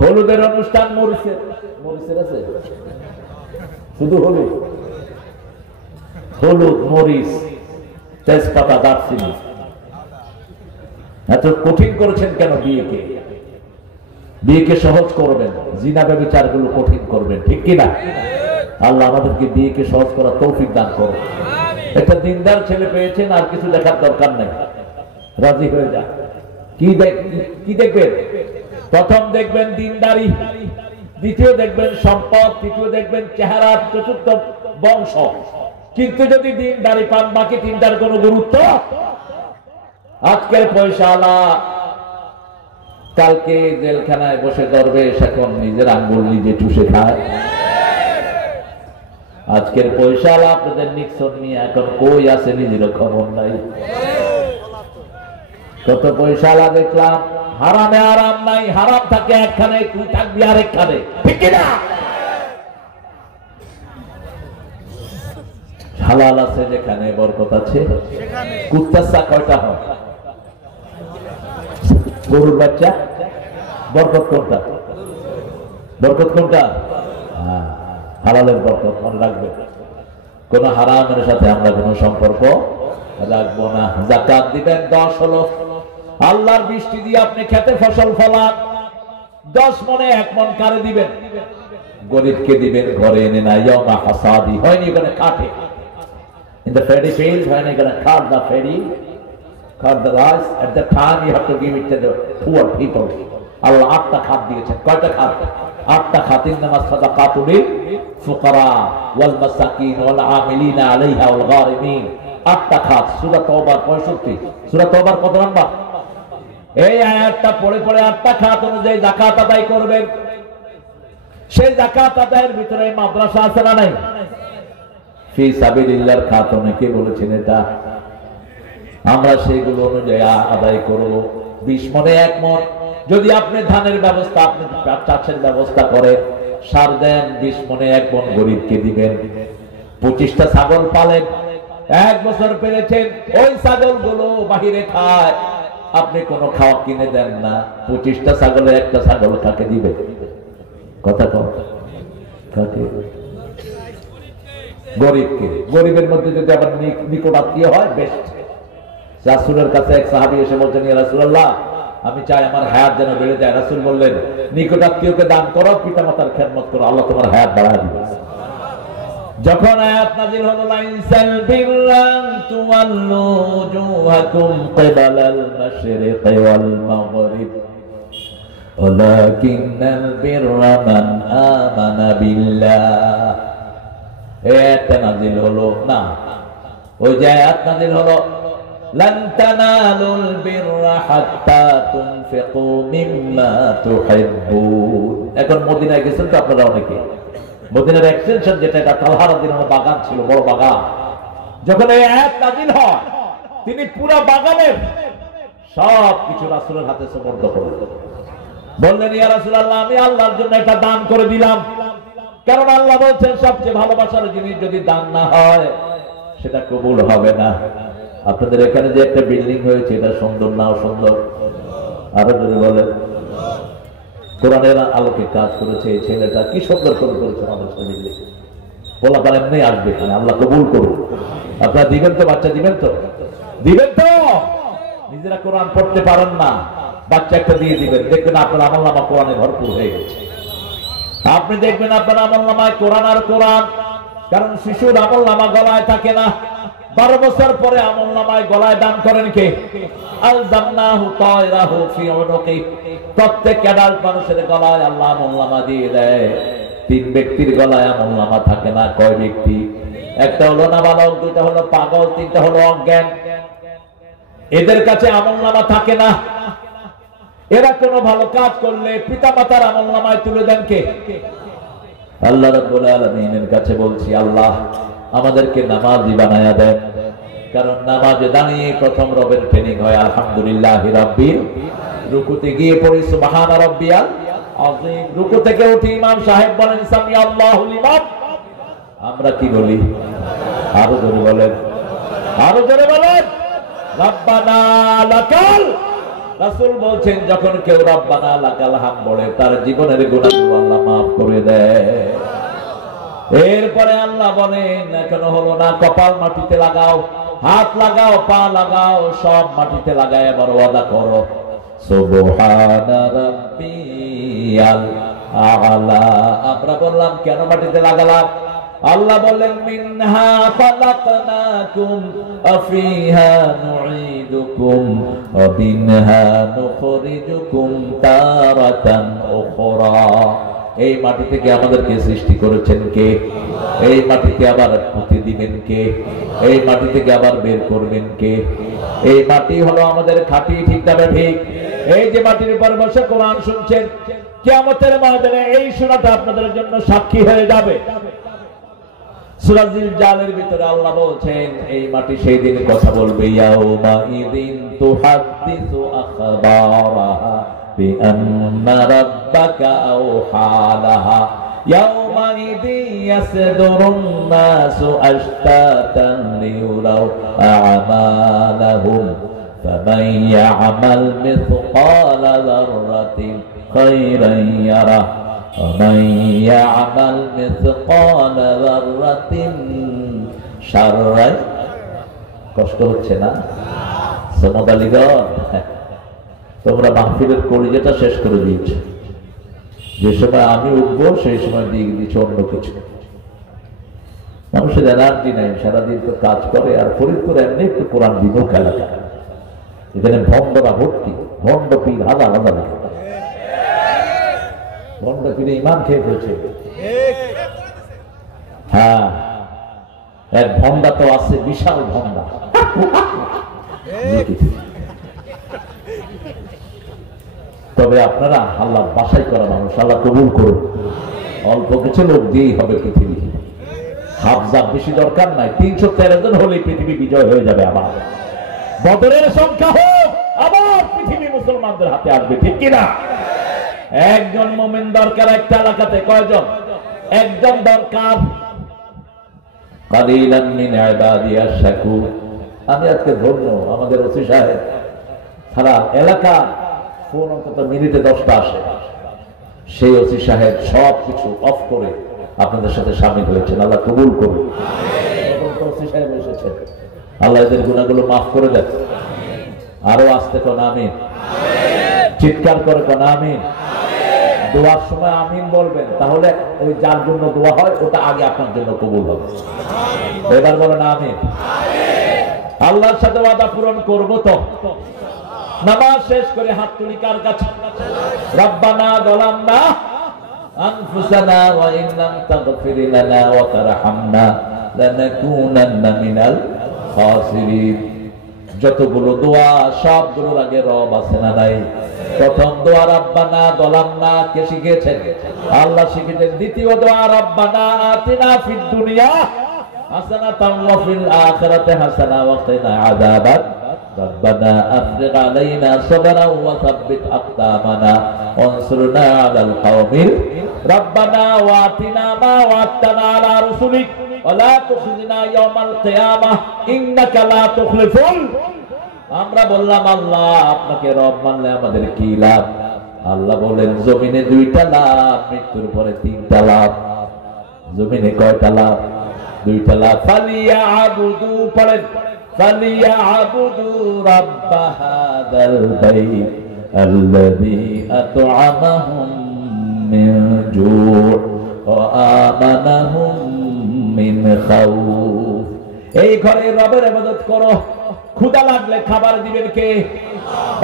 হলুদের অনুষ্ঠান, মরিচের আছে, শুধু হলুদ, হলুদ, মরিচ, তেজপাতা, দারচিনি। এত কঠিন করেছেন কেন বিয়েকে? বিয়েকে সহজ করবেন, জিনা ব্যভিচার গুলো কঠিন করবেন। ঠিক কিনা? আল্লাহ আমাদেরকে বিয়েকে সহজ করার তৌফিক দান করুন। একটা দিনদার ছেলে পেয়েছেন, আর কিছু দেখার দরকার নেই, রাজি হয়ে যান। কি দেখবেন? প্রথম দেখবেন দিনদারি, দ্বিতীয় দেখবেন সম্পদ, তৃতীয় দেখবেন চেহারা, চতুর্থ বংশ। কিন্তু যদি দিনদারি পান, বাকি তিনটার কোনো গুরুত্ব। আজকের পয়সাওয়ালা কালকে জেলখানায় বসে দরবেশ, এখন নিজের আঙ্গুল নিজে চুষে খায়। আজকের পয়সাওয়ালা আপনাদের নিক্সন নিয়ে এখন কই আছে নিজের খবর নাই। কত পয়সাওয়ালা দেখলাম হারামে আরাম নাই, হারাম থাকে একখানে, তুই থাকবি আরেকখানে, ঠিক কিনা? হালাল আছে যেখানে বরকত আছে কুত্তার চা কয়টা হয়? গরুর বাচ্চা। বরকত কোনটা? বরকত কোনটা? হালালের বরকত। মনে রাখবে, কোন হারামের সাথে আমরা কোন সম্পর্ক রাখবো না। যাকাত দিবেন 10 হলো, আল্লাহর বৃষ্টি দিয়ে আপনি খেতে ফসল ফলান, 10 মনে 1 মন কারে দিবেন? গরিবকে দিবেন, ঘরে এনে না। ইয়ামা হাসাদি হয়নি এখানে কাটে, in the paddy field, when you're going to cut the paddy, cut the rice, at the time you have to give it to the poor people. Allah 8টা খাত দিয়েছেন। কয়টা খাত? 8টা খাত। ইন্নামা সাদাকাতু লিল ফুকারা ওয়াল মাসাকিন ওয়াল আমিলিনা আলাইহা ওয়াল গারিমিন। 8টা খাত। সূরা তাওবার 65। সূরা তাওবার কত নাম্বার? এই আয়াতটা পড়ে পড়ে 8টা খাত অনুযায়ী যাকাত আদায় করবেন। সেই যাকাত আদায়ের ভিতরে মাদ্রাসা আছে না নাই? ফি সাবিলিল্লাহর খাত অনেকে বলেছেন এটা, আমরা সেইগুলো অনুযায়ী আদায় করব। 20 মনে 1 মন। যদি আপনি ধানের ব্যবস্থা, আপনি চাষের ব্যবস্থা করে সার দেন, 20 মনে 1 মন গরিবকে দিবেন। 25টা ছাগল পালেন, 1 বছর পেরেছেন, ওই ছাগলগুলো বাহিরে খায়, আপনি কোনো খাওয়া কিনে দেন না। 25টা ছাগলের 1টা ছাগল কাকে দিবে? কথা কম, কাকে? গরিবকে। গরিবের মধ্যে যদি আবার নিকট আত্মীয় হয়, বেশ। রাসূলের কাছে এক সাহাবী এসে বলছেন, ইয়া রাসূলুল্লাহ, আমি চাই আমার হায়াত যেন বেড়ে যায়। রাসূল বললেন, নিকট আত্মীয়কে দান করো, পিতামাতার খেদমত করো, আল্লাহ তোমার হায়াত বাড়ায় দিবে। যখন আয়াত নাযিল হলো, লাইসাল বিররা তুওয়াল্লু ওয়াজুহাকুম কিবালাল মাশরিকি ওয়াল মাগরিব ওয়ালাকিন্নাল বিররা মান আমানা বিল্লাহ। এটা নাযিল হলো না, ওই যে আয়াত নাযিল হলো, লান তানালুল বিররা হাত্তা তুনফিকু মিম্মা তুহিব্বুন। এখন মদিনায় গেছেন তো আপনারা অনেকে, মদিনার এক্সটেনশন যেটা, এটা তালহা রাদিয়াল্লাহু আনহু বাগান ছিল, বড় বাগান। যখন এই আয়াত নাযিল হয়, তিনি পুরো বাগানের সব কিছু রাসূলের হাতে সুপর্দ করলেন। বললেন, ইয়া রাসূলুল্লাহ, আমি আল্লাহর জন্য এটা দান করে দিলাম। কারণ আল্লাহ বলছেন, সবচেয়ে ভালোবাসার জিনিস যদি দান না হয় সেটা কবুল হবে না। আপনাদের এখানে যে একটা বিল্ডিং হয়েছে, এটা সুন্দর না অসুন্দর? আরো যদি বলেন, কোরআনের আলোকে কাজ করেছে এই ছেলেটা, কি সুন্দর করে করেছে আমাদের বিল্ডিং। বলা পারে এমনি আসবে এখানে, আল্লাহ কবুল করুন। আপনারা দিবেন তো? বাচ্চা দিবেন তো? দিবেন তো? নিজেরা কোরআন পড়তে পারেন না, বাচ্চা একটা দিয়ে দিবেন, দেখবেন আপনার আমলনামা কোরআনে ভরপুর হয়ে গেছে। আপনি দেখবেন আপনার আমলনামায় কোরআন আর কোরআন। কারণ শিশুর আমলনামা গলায় থাকে না, 12 বছর পরে আমলনামায় গলায় দান করেন কে? আলজামনাহু তায়রাহু ফি উনুকি। প্রত্যেক অ্যাডাল্ট মানুষের গলায় আল্লাহ আমলনামা দিয়ে দেয়। 3 ব্যক্তির গলায় আমলনামা থাকে না। কয় ব্যক্তি? একটা হলো নাবালক, 2টা হলো পাগল, 3টা হলো অজ্ঞান। এদের কাছে আমলনামা থাকে না। এরা কোনো ভালো কাজ করলে পিতামাতার আমলনামায় তুলে দেন কে? আল্লাহ রাব্বুল আলামিনের কাছে বলছি, আল্লাহ আমাদেরকে নামাজি বানায়া দেন। কারণ নামাজে দাঁড়িয়ে প্রথম রবের ট্রেনিং হয় আলহামদুলিল্লাহি রাব্বিল। রুকুতে গিয়ে পড়ি সুবহান রাব্বিয়াল আযীম। রুকু থেকে উঠে ইমাম সাহেব বলেন সামি আল্লাহু লিমান। আমরা কি বলি? আরো জোরে বলেন, আরো জোরে বলেন, রাব্বানা লাকাল। রাসূল বলছেন, যখন কেউ রাব্বানা লাকাল হাম বলে, তার জীবনের গুনাহগুলো আল্লাহ maaf করে দেয়। এরপরে আল্লাহ বলেন, এখনো হলো না, কপাল মাটিতে লাগাও, হাত লাগাও, পা লাগাও, সব মাটিতে লাগায় এবার ওয়াদা করো, সুবহানা রাব্বিয়াল আ'লা। আমরা বললাম, কেন মাটিতে লাগালাম? আল্লাহ বললেন, মিনহা খালাকনাকুম ওয়া ফিহা নুঈদুকুম ওয়া মিনহা নুখরিজুকুম তারাতান উখরা। এই মাটি থেকে আমাদেরকে সৃষ্টি করেছেন কে? এই মাটিতে আবার পুঁতে দিবেন কে? এই মাটি থেকে আবার বের করবেন কে? এই মাটি হলো আমাদের খাঁটি, ঠিক না ঠিক? এই যে মাটির উপর বসে কোরআন শুনছেন, কিয়ামতের ময়দানে এই শোনাটা আপনাদের জন্য সাক্ষী হয়ে যাবে। সূরা জিলজালের ভিতরে আল্লাহ বলছেন, এই মাটি সেই দিন কথা বলবে, ইয়াউমা ইযিন তুহাদ্দিসু আখবারাহা বিআন্না রাব্বাকা আওহা লাহা ইয়াওমাইযি ইয়াসদুরুন নাসু আশতাতান লিউরাউ আ'মালাহুম ফামান ইয়া'মাল মিসকালা যাররাতিন খায়রান ইয়ারাহ ওয়া মান ইয়া'মাল মিসকালা যাররাতিন শাররান। কষ্ট হচ্ছে না? সমদালিগণ, তোমরা মাহফিলের কলিজাটা শেষ করে দিয়েছ। যে সময় আমি উঠবো সেই সময় দিয়ে দিচ্ছ অন্য কিছু। মানুষের এনার্জি নাই, সারাদিন তো কাজ করে। আর ফরিদপুর এমনি একটু কোরআন দিনও খেলা করে। এখানে ভণ্ডরা ভর্তি, ভণ্ড পীর হাজার হাজার। ভণ্ড পীরে ইমান খেয়ে ফেলছে। হ্যাঁ, এক ভণ্ডা তো আছে, বিশাল ভণ্ডা। তবে আপনারা আল্লাহ বাসাই করা মানুষ, আল্লাহ কবুল করুন। অল্প কিছু লোক দিয়েই হবে পৃথিবী। হাফজাব বেশি দরকার নাই, 313 জন হলে পৃথিবী বিজয় হয়ে যাবে। আবার বদরের সংখ্যা হোক, আবার পৃথিবী মুসলমানদের হাতে আসবে, ঠিক কিনা? একজন মুমিন দরকার একটা এলাকাতে। কয়জন? একজন দরকার। কালিলান মিন ইবাদিয়াশ শাকুর। আমি আজকে ধন্য, আমাদের ওসি সাহেব সারা এলাকা ফোন অন্তত মিনিটে 10টা আসে। সেই ওসি সাহেব সব কিছু অফ করে আপনাদের সাথে সামিল হয়েছেন। আল্লাহ কবুল করুন। ওসি সাহেব এসেছেন, আল্লাহ এদের গুনাহগুলো মাফ করে দেন। আরো আসতে কোন আমিন, চিৎকার করে কোন আমিন। দোয়ার সময় আমিন বলবেন, তাহলে ওই যার জন্য দোয়া হয় ওটা আগে আপনার জন্য কবুল হবে। এবার বলেন আমিন। আল্লাহর সাথে ওয়াদা পূরণ করব তো। নামাজ শেষ করে হাত তুলি কার কাছে? রব্বানা যালামনা আনফুসানা ওয়া ইন লাম তাগফির লানা ওয়া তারহামনা লানাকুনান্না মিনাল খাসিরিন। যতগুলো দোয়া সবগুলোর আগে রব আছে না নাই? প্রথম দোয়া রব্বানা যালামনা কে শিখিয়েছেন? আল্লাহ শিখিয়েছেন। দ্বিতীয় দোয়া রব্বানা আতিনা ফিদ দুনিয়া হাসানাতান ওয়া ফিল আখিরাতি হাসানা ওয়া কিনা আযাবান রব্বানা আফরিগ আলাইনা সাবরান ওয়া সাব্বিত আকদামানা ওয়ানসুরনা আলাল কওমিল রব্বানা ওয়া আতিনা মা ওয়া'আদতানা আলা রাসূলিক ওয়া লা তুখজিনা ইয়াওমাল কিয়ামাহ ইন্নাকা লা তুখলিফুল। আমরা বললাম আল্লাহ আপনাকে রব মানলে আমাদের কি লাভ? আল্লাহ বলেন জমিনে 2টা লাভ, মৃত্যুর পরে 3টা লাভ। জমিনে কয়টা লাভ? 2টা লাভ। ফালিয়াবুদু, পড়েন ফালিয়াবুদু রাব্ব হাদাল বাইত আল্লাযী আত'আমাহুম মিন জু' ওয়া আমানাহুম মিন খাউফ। এই ঘরে রবের ইবাদত করো। ক্ষুধা লাগলে খাবার দিবেন কে?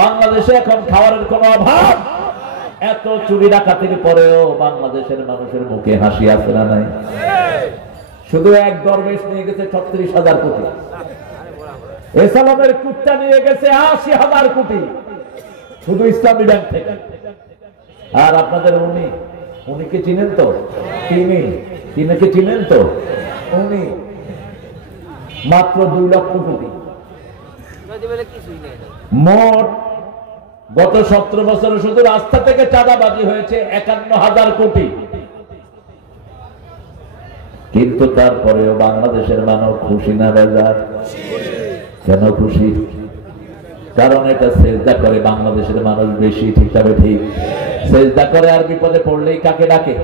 বাংলাদেশে এখন খাবারের কোনো অভাব? এত চুরি ডাকাতির পরেও বাংলাদেশের মানুষের মুখে হাসি আছে না নাই? শুধু এক দরবেশ নিয়ে গেছে 36,000 কোটি। ইসলামের কুত্তা নিয়ে গেছে 80,000 কোটি, শুধু ইসলামী ব্যাংক থেকে। আর আপনাদের উনিকে চিনেন তো? তিনিকে চিনেন তো? উনি মাত্র 2 লক্ষ কোটি। মোট গত 17 বছরে শুধু রাস্তা থেকে চাঁদাবাজি হয়েছে 51,000 কোটি। কিন্তু তারপরেও বাংলাদেশের মানুষ খুশি না বেজার? কেন খুশি? কারণ এটা সেজদা করে বাংলাদেশের মানুষ বেশি। ঠিক তবে ঠিক সেজদা করে। আর বিপদে পড়লেই কাকে ডাকে?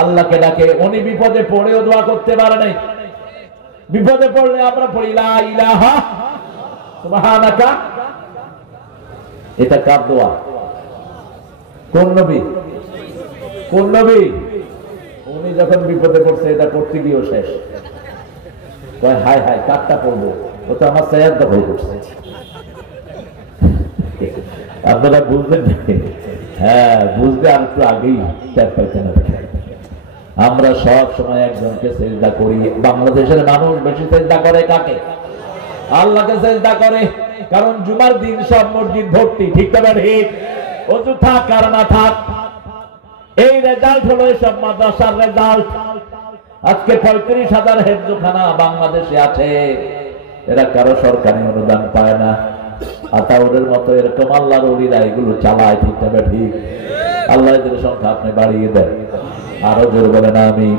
আল্লাহকে ডাকে। উনি বিপদে পড়েও দোয়া করতে পারে নাই। বিপদে পড়লে আমরা পড়ি লা ইলাহা সুবহানাকা। এটা কার দোয়া? কোন নবী? কোন নবী? উনি যখন বিপদে পড়ছে এটা করতে গিয়েও শেষ। কয় হায় হায় কারটা পড়বো, ও তো আমার সায়াদ দখল করছে। আপনারা বুঝবেন? হ্যাঁ, বুঝতে আর একটু আগেই ট্যাপ পাইতেন। আমরা সব সময় একজনকে সেজদা করি। বাংলাদেশের মানুষ বেশি সেজদা করে কাকে? আল্লাহকে সেজদা করে। কারণ জুমার দিন সব মসজিদ ভর্তি। ঠিক তবে ঠিক? অজু থাক আর না থাক, এই রেজাল্ট হলো সব মাদ্রাসার রেজাল্ট। আজকে 35,000 হেফজখানা বাংলাদেশে আছে। এরা কারো সরকারি অনুদান পায় না। আতাউরের মতো এরকম আল্লাহর ওলিরা এগুলো চালায়, ঠিক না ঠিক? আল্লাহ এদের সংখ্যা আপনি বাড়িয়ে দেন, আরো জোর বলেন আমি।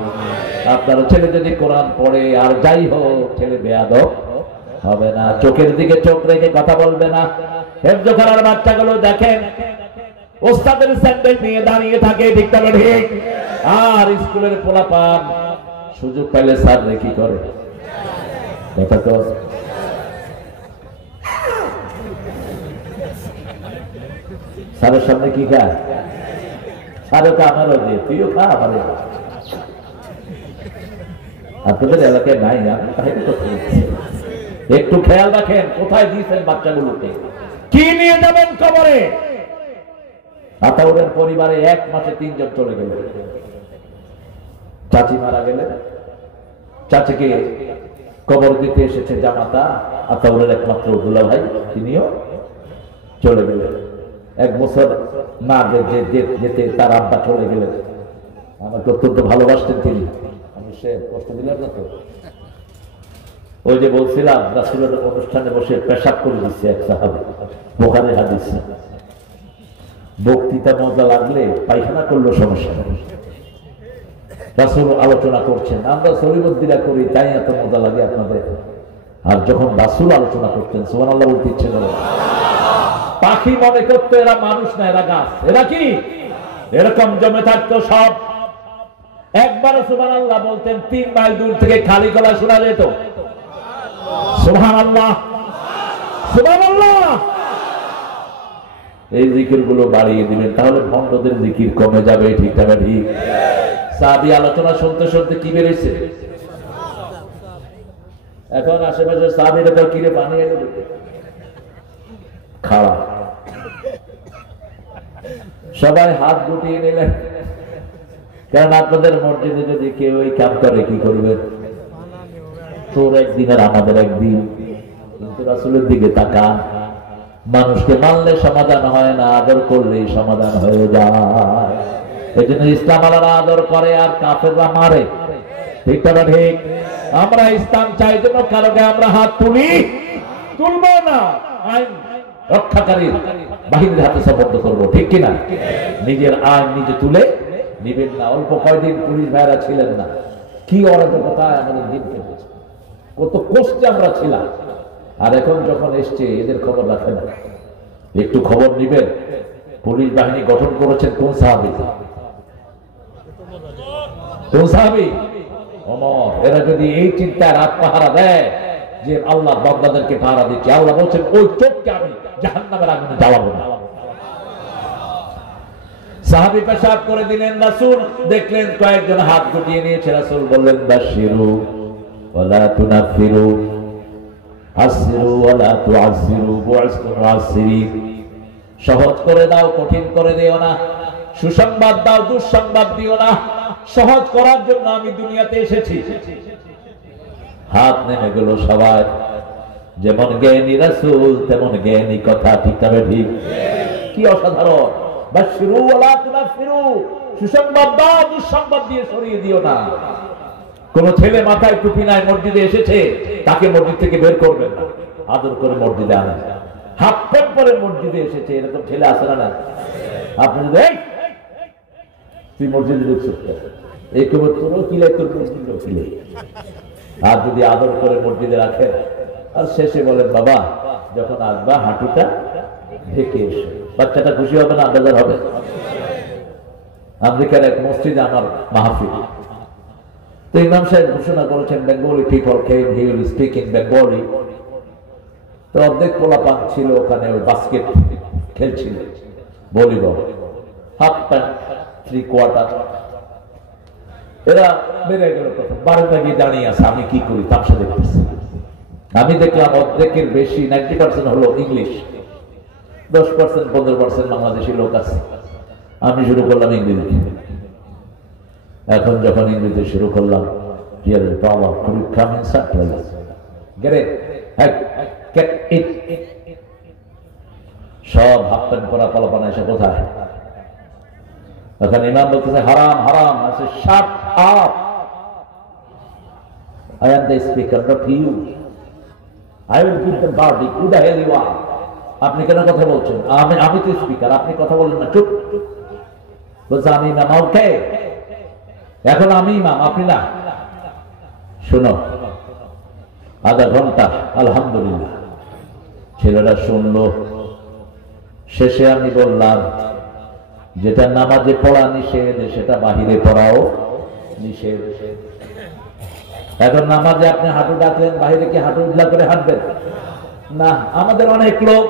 আপনার ছেলে যদি কোরআন পড়ে আর যাই হোক, ছেলে বেয়াদব হবে না, চোখের দিকে চোখ রেখে কথা বলবে না। হেফজখানার বাচ্চাগুলো দেখেন ওস্তাদের স্যান্ডেল নিয়ে দাঁড়িয়ে থাকে, ঠিক না ঠিক? আর স্কুলের পোলাপান সুযোগ পাইলে স্যার রে কি করে, কথা তো স্যারের সামনে কি খায়? স্যারও তো আমারও দিয়ে, তুইও খা আমারে। আপনাদের এলাকায় নাই, আমি তাই কথা বলছি। একটু খেয়াল রাখেন কোথায় দিয়েছেন বাচ্চাগুলোকে, কি নিয়ে যাবেন কবরে। আতাউরের পরিবারে 1 মাসে 3 জন চলে গেল। চাচি মারা গেলেন, চাচিকে কবর দিতে এসেছে জামাতা, আতাউরের একমাত্র দুলা ভাই, তিনিও চলে গেলেন। 1 বছর না যেতে তার আব্বা চলে গেলেন। আমাকে অত্যন্ত ভালোবাসতেন তিনি, আমি সে কষ্ট দিলাম না তো। ওই যে বলছিলাম রাসূলের অনুষ্ঠানে বসে পেশাব করে দিচ্ছে এক সাহাবী, বুখারী হাদিস। বক্তৃতা মজা লাগলে পায়খানা করলো সমস্যা নেই, রাসূল আলোচনা করছেন, আমরা সলিমুদ্দিরা করি তাই এত মজা লাগে আপনাদের। আর যখন রাসূল আলোচনা করতেন সুবহানাল্লাহ বলতে ইচ্ছে করে। পাখি মনে করতো এরা মানুষ না, এরা গাছ। এরা কি এরকম জমে থাকতো সব। একবার সুবহানাল্লাহ বলতেন 3 মাইল দূর থেকে খালি গলা শোনা যেত। সুবহানাল্লাহ সুবহানাল্লাহ। এই জিকির গুলো বাড়িয়ে দিবেন, তাহলে ভণ্ডদের জিকির কমে যাবে, ঠিক না ঠিক? সাহাবী আলোচনা শুনতে শুনতে কি বেরিয়েছে, এখন আশেপাশে সাহাবীরা তো কিরে বানিয়ে গেল খাওয়া। সবাই হাত গুটিয়ে নিলেন, কারণ আপনাদের মসজিদে যদি কেউ এই কাম করে কি করবে? তোর একদিন আর আমাদের একদিন। কিন্তু রাসূলের দিকে তাকান, মানুষকে মানলে সমাধান হয় না, আদর করলেই সমাধান হয়ে যায়। এই জন্য ইসলাম আলারা আদর করে আর কাফেররা মারে, ঠিক না ঠিক? আমরা ইসলাম চাই জন্য কারোকে আমরা হাত তুলবো না, আইন রক্ষাকারী বাহিনীর হাতে সুপর্দ করবো, ঠিক কিনা? নিজের আইন নিজে তুলে নিবেন না। অল্প কয়দিন পুলিশ ভাইরা ছিলেন না, কি অরাজকতায় আমাদের দিন কেটেছে, কত কষ্টে আমরা ছিলাম। আর এখন যখন এসছে এদের খবর রাখেন না, একটু খবর নিবেন। পুলিশ বাহিনী গঠন করেছেন কোন সাহাবী? কোন সাহাবী? ওমর। এরা যদি এই চিন্তায় রাত পাহারা দেয় যে আল্লাহ বান্দাদেরকে পাহারা দিচ্ছে, আল্লাহ বলছেন ওই চোখকে আমি জাহান্নামের আগুনে জ্বালাবো না। সাহাবী পেশাব করে দিলেন, রাসূল দেখলেন কয়েকজন হাত গুটিয়ে নিয়েছে। রাসূল বললেন বাশিরু ওয়ালা তুনাফিরু, আসিরু ওয়ালা তুআসিরু, বুইসতু মুআসসিরিন। সহজ করে দাও, কঠিন করে দিও না। সুসংবাদ দাও, দুঃসংবাদ দিও না। সহজ করার জন্য আমি দুনিয়াতে এসেছি। হাত নেমে গেল সবাই। যেমন জ্ঞানী রাসূল তেমন জ্ঞানী কথা, ঠিক না ঠিক? কি অসাধারণ! বাশিরু ওয়ালা তুনাফিরু, সুসংবাদ দাও, দুঃসংবাদ দিয়ে সরিয়ে দিও না। কোন ছেলে মাথায় টুপি নাই মসজিদে এসেছে, তাকে মসজিদ থেকে বের করবেন না, আদর করে মসজিদে আনেন। হাফ প্যান্ট পরে মসজিদে এসেছে, এরকম ছেলে আসে না? আপনি যদি তুই মসজিদে ঢুকছিস, এই কেবল তোরও কিলে, তোর মসজিদেও কিলে। আর যদি আদর করে মসজিদে রাখেন আর শেষে বলেন বাবা যখন আসবা হাঁটুটা ঢেকে এসো, বাচ্চাটা খুশি হবে না? বেজার হবে? আমেরিকার এক মসজিদে আমার মাহফিল, তো ইমাম সাহেব ঘোষণা করেছেন Bengali people came, he will speak in Bengali. তো অর্ধেক পোলাপান ছিল ওখানে, ওই বাস্কেট খেলছিল, ভলিবল, হাফ প্যান্ট 3/4। এরা বেড়ে গেল, প্রথম বারোটা গিয়ে দাঁড়িয়ে আছে, আমি কি করি তামসা দেখতেছি। আমি দেখলাম অর্ধেকের বেশি 90% হলো ইংলিশ, 10% 15% বাংলাদেশি লোক আছে। আমি শুরু করলাম ইংরেজি। এখন যখন ইংরেজি শুরু করলাম, সব হাফ প্যান্ট পরা পোলাপান এসে কোথায়? এখন ইমাম বলতেছে হারাম হারাম, আছে shut up, I am the speaker, not you. I will give the verdict. Who the hell you are? আপনি কেন কথা বলছেন? আমি তো স্পিকার, আপনি কথা বলেন না, চুপ। বলছে আমি ইমাম। ওকে, এখন আমি ইমাম, আপনি না। শোনো, আধা ঘন্টা আলহামদুলিল্লাহ ছেলেরা শুনলো। শেষে আমি বললাম, যেটা নামাজে পড়া নিষেধ সেটা বাহিরে পড়াও নিষেধ। এখন নামাজে আপনি হাঁটু ডাকলেন, বাহিরে কি হাঁটু উজলা করে হাঁটবেন? না। আমাদের অনেক লোক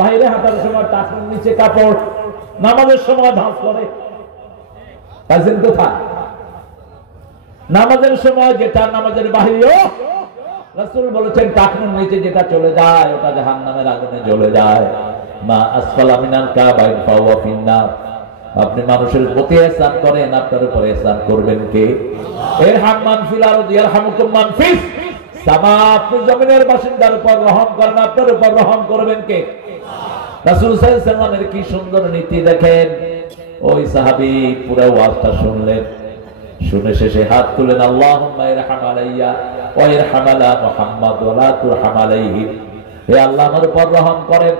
বাইরে হাঁটার সময় টাকার নিচে কাপড়, নামাজের সময় ধাঁচ করে। কাজেন কোথায়? নামাজের সময় যেটা নামাজের বাহিরেও রাসূল বলেছেন টাকনুর নিচে যেটা চলে যায় ওটা জাহান্নামের আগুনে জ্বলে যায়। মা আসফালা মিনাল কাবাইন ফাওয়া ফিন্নার। আপনি মানুষের প্রতি ইহসান করেন, আপনার উপরে ইহসান করবেন কে? ইরহাম মান ফিল আরদি ইয়ারহামুকুম মান ফিস সামা। আপনি জমিনের বাসিন্দার উপর রহম করেন, আপনার উপর রহম করবেন কে? রাসূল সাল্লাল্লাহু আলাইহি ওয়াসাল্লামের কি সুন্দর নীতি দেখেন। ওই সাহাবী পুরো ওয়াজটা শুনলেন, শুনে শেষে হাত তুলেন, আল্লাহুম্মা ইরহাম আলাইয়া ওয়া ইরহাম আলা মুহাম্মাদ ওয়া লা তুরহাম আলাইহি। হে আল্লাহ, আমার উপর রহম করেন,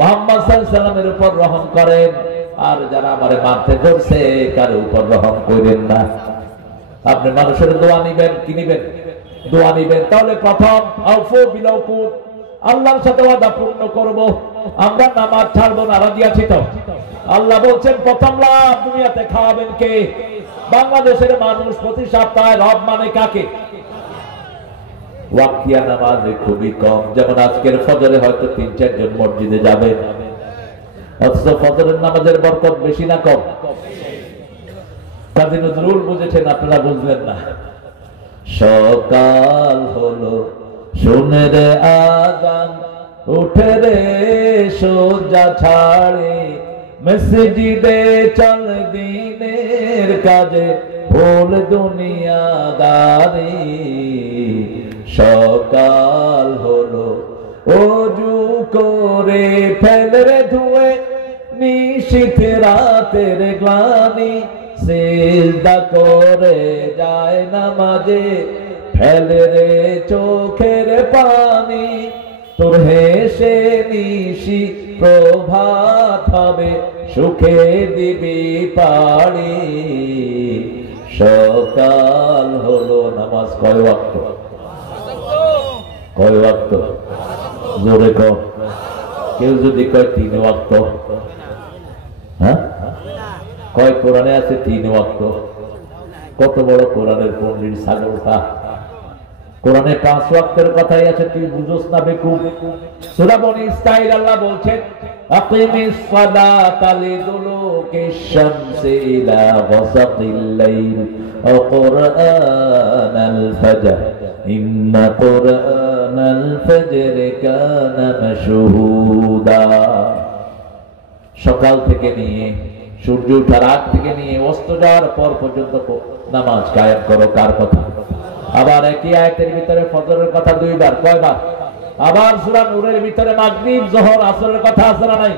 মুহাম্মদ সাল্লাল্লাহু আলাইহি ওয়াসাল্লামের উপর রহম করেন, আর যারা আমারে মারতে করছে কারো উপর রহম করেন না। আপনি মানুষের দোয়া নিবেন, কি নিবেন? দোয়া নিবেন। তাহলে প্রথম আউফু বিল উকুদ, আল্লাহর সাথে ওয়াদা পূর্ণ করব, আমরা নামাজ ছাড়বো না। রাজি আছি তো? আল্লাহ বলছেন প্রথম লাভ দুনিয়াতে খাওয়াবেন কে? বাংলাদেশের মানুষ প্রতি সপ্তাহে রব মানে কাকে? ওয়াক্তিয়া নামাজে খুবই কম। যেমন আজকের ফজরে হয়তো ৩-৪ জন মসজিদে যাবে, অথচ ফজরের নামাজের বরকত বেশি না কম? কাজী নজরুল বুঝেছেন, আপনারা বুঝলেন না। সকাল হলো শুনে রে আযান, উঠে রে সোজা ছাড়ে, মসজিদে চল দিনের কাজে, ভুল দুনিয়াদারি। সকাল হলো ওযু করে ফেল রে ধুয়ে, নিশীথ রাতের গ্লানি, সিজদা করে যায় নামাজে, ফেল রে চোখের পানি। তোর হেসে নিশি প্রভাত হবে, সুখে দিবি পাড়ি। সকাল হলো। নামাজ কয় ওয়াক্ত? কয় ওয়াক্ত? জোরে কর। কেউ যদি কয় 3 ওয়াক্ত, হ্যাঁ কয় কোরআনে আছে 3 ওয়াক্ত। কত বড় কোরআনের পণ্ডিত ছাগলটা। কোরআনে 5 ওয়াক্তের কথাই আছে, তুই বুঝোস না বেকুব। সূরা বনী ইসরাঈল আল্লাহ বলছেন, আকিমিস সালাতা লিদুলুকিশ শামসি ইলা গাসাকিল লাইল ওয়া কুরআনাল ফাজর ইন্না কুরআনাল ফাজরি কানা মাশহুদা। সকাল থেকে নিয়ে সূর্য ওঠার আগ থেকে নিয়ে অস্ত যাওয়ার পর পর্যন্ত নামাজ কায়েম করো। কার কথা? আবার একই আয়াতের ভিতরে ফজরের কথা 2 বার। কয়বার? আবার সূরা নূরের ভিতরে মাগরিব, যোহর, আসরের কথা আছে না নাই?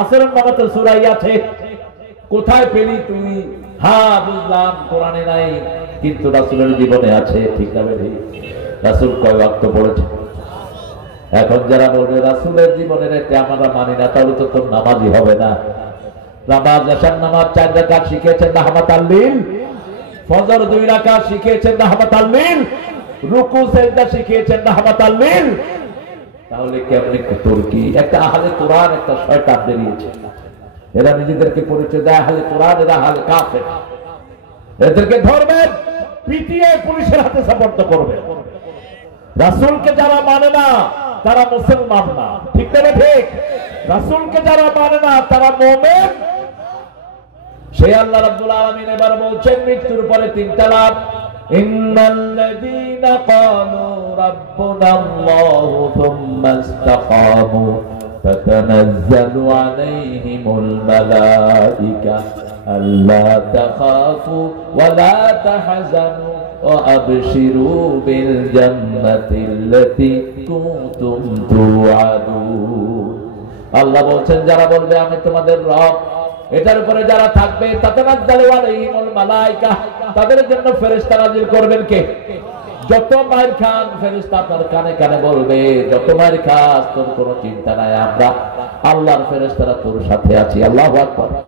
আসরের নামে তো সূরাই আছে। কোথায় পেলি তুই? হ্যাঁ বুঝলাম কোরআনে নাই, কিন্তু রাসূলের জীবনে আছে। ঠিক না ভাই? রাসূল কয় ওয়াক্ত পড়েছে? এখন যারা বলবে রাসূলের জীবনের এটা আমরা মানি না, তাহলে তো তোর নামাজই হবে না। নামাজ, আশার নামাজ 4 রাকাত শিখিয়েছেন রাহমাতাল লিল, ফজর 2 রাকাত শিখিয়েছেন রাহমাতাল লিল, রুকু সিজদা শিখিয়েছেন রাহমাতাল লিল। তাহলে কেমনে তোর কি? একটা আহলে কোরআন, একটা শয়তান বেরিয়েছে। এরা নিজেদেরকে পরিচয় দেয় আহলে কোরআন, এরা আহলে কাফের। এদেরকে ধরবেন, পিটিয়ে পুলিশের হাতে সুপর্দ করবে। রাসূলকে যারা মানে না তারা মুসলমান না। ঠিক না? ঠিক। রাসূলকে যারা মানে না তারা মুমিন। সেই আল্লাহ রাব্বুল আলামিন এবার বলছেন মৃত্যুর পরে 3টা লাভ। ইন্নাল্লাযীনা ক্বালু রাব্বুনাল্লাহু থুম্মা ইসতাকামু তাতানাজ্জালু আলাইহিমুল মালায়েকা আল্লা তাখাফু ওয়া লা তাহজানু ওয়া আবশিরু বিল জান্নাতিল্লাতী কুনতুম তুআদুন। আল্লাহ বলছেন যারা বলবে আমি তোমাদের রব, এটার উপরে যারা থাকবে তাতানাজ্জালু আলাইহিমুল মালায়েকা, তাদের জন্য ফেরেশতা নাযিল করবেন কে? যত মায়ের খান ফেরেশতা তার কানে কানে বলবে, যত মায়ের খাস তোর কোনো চিন্তা নাই, আমরা আল্লাহর ফেরেশতারা তোর সাথে আছি। আল্লাহু আকবার।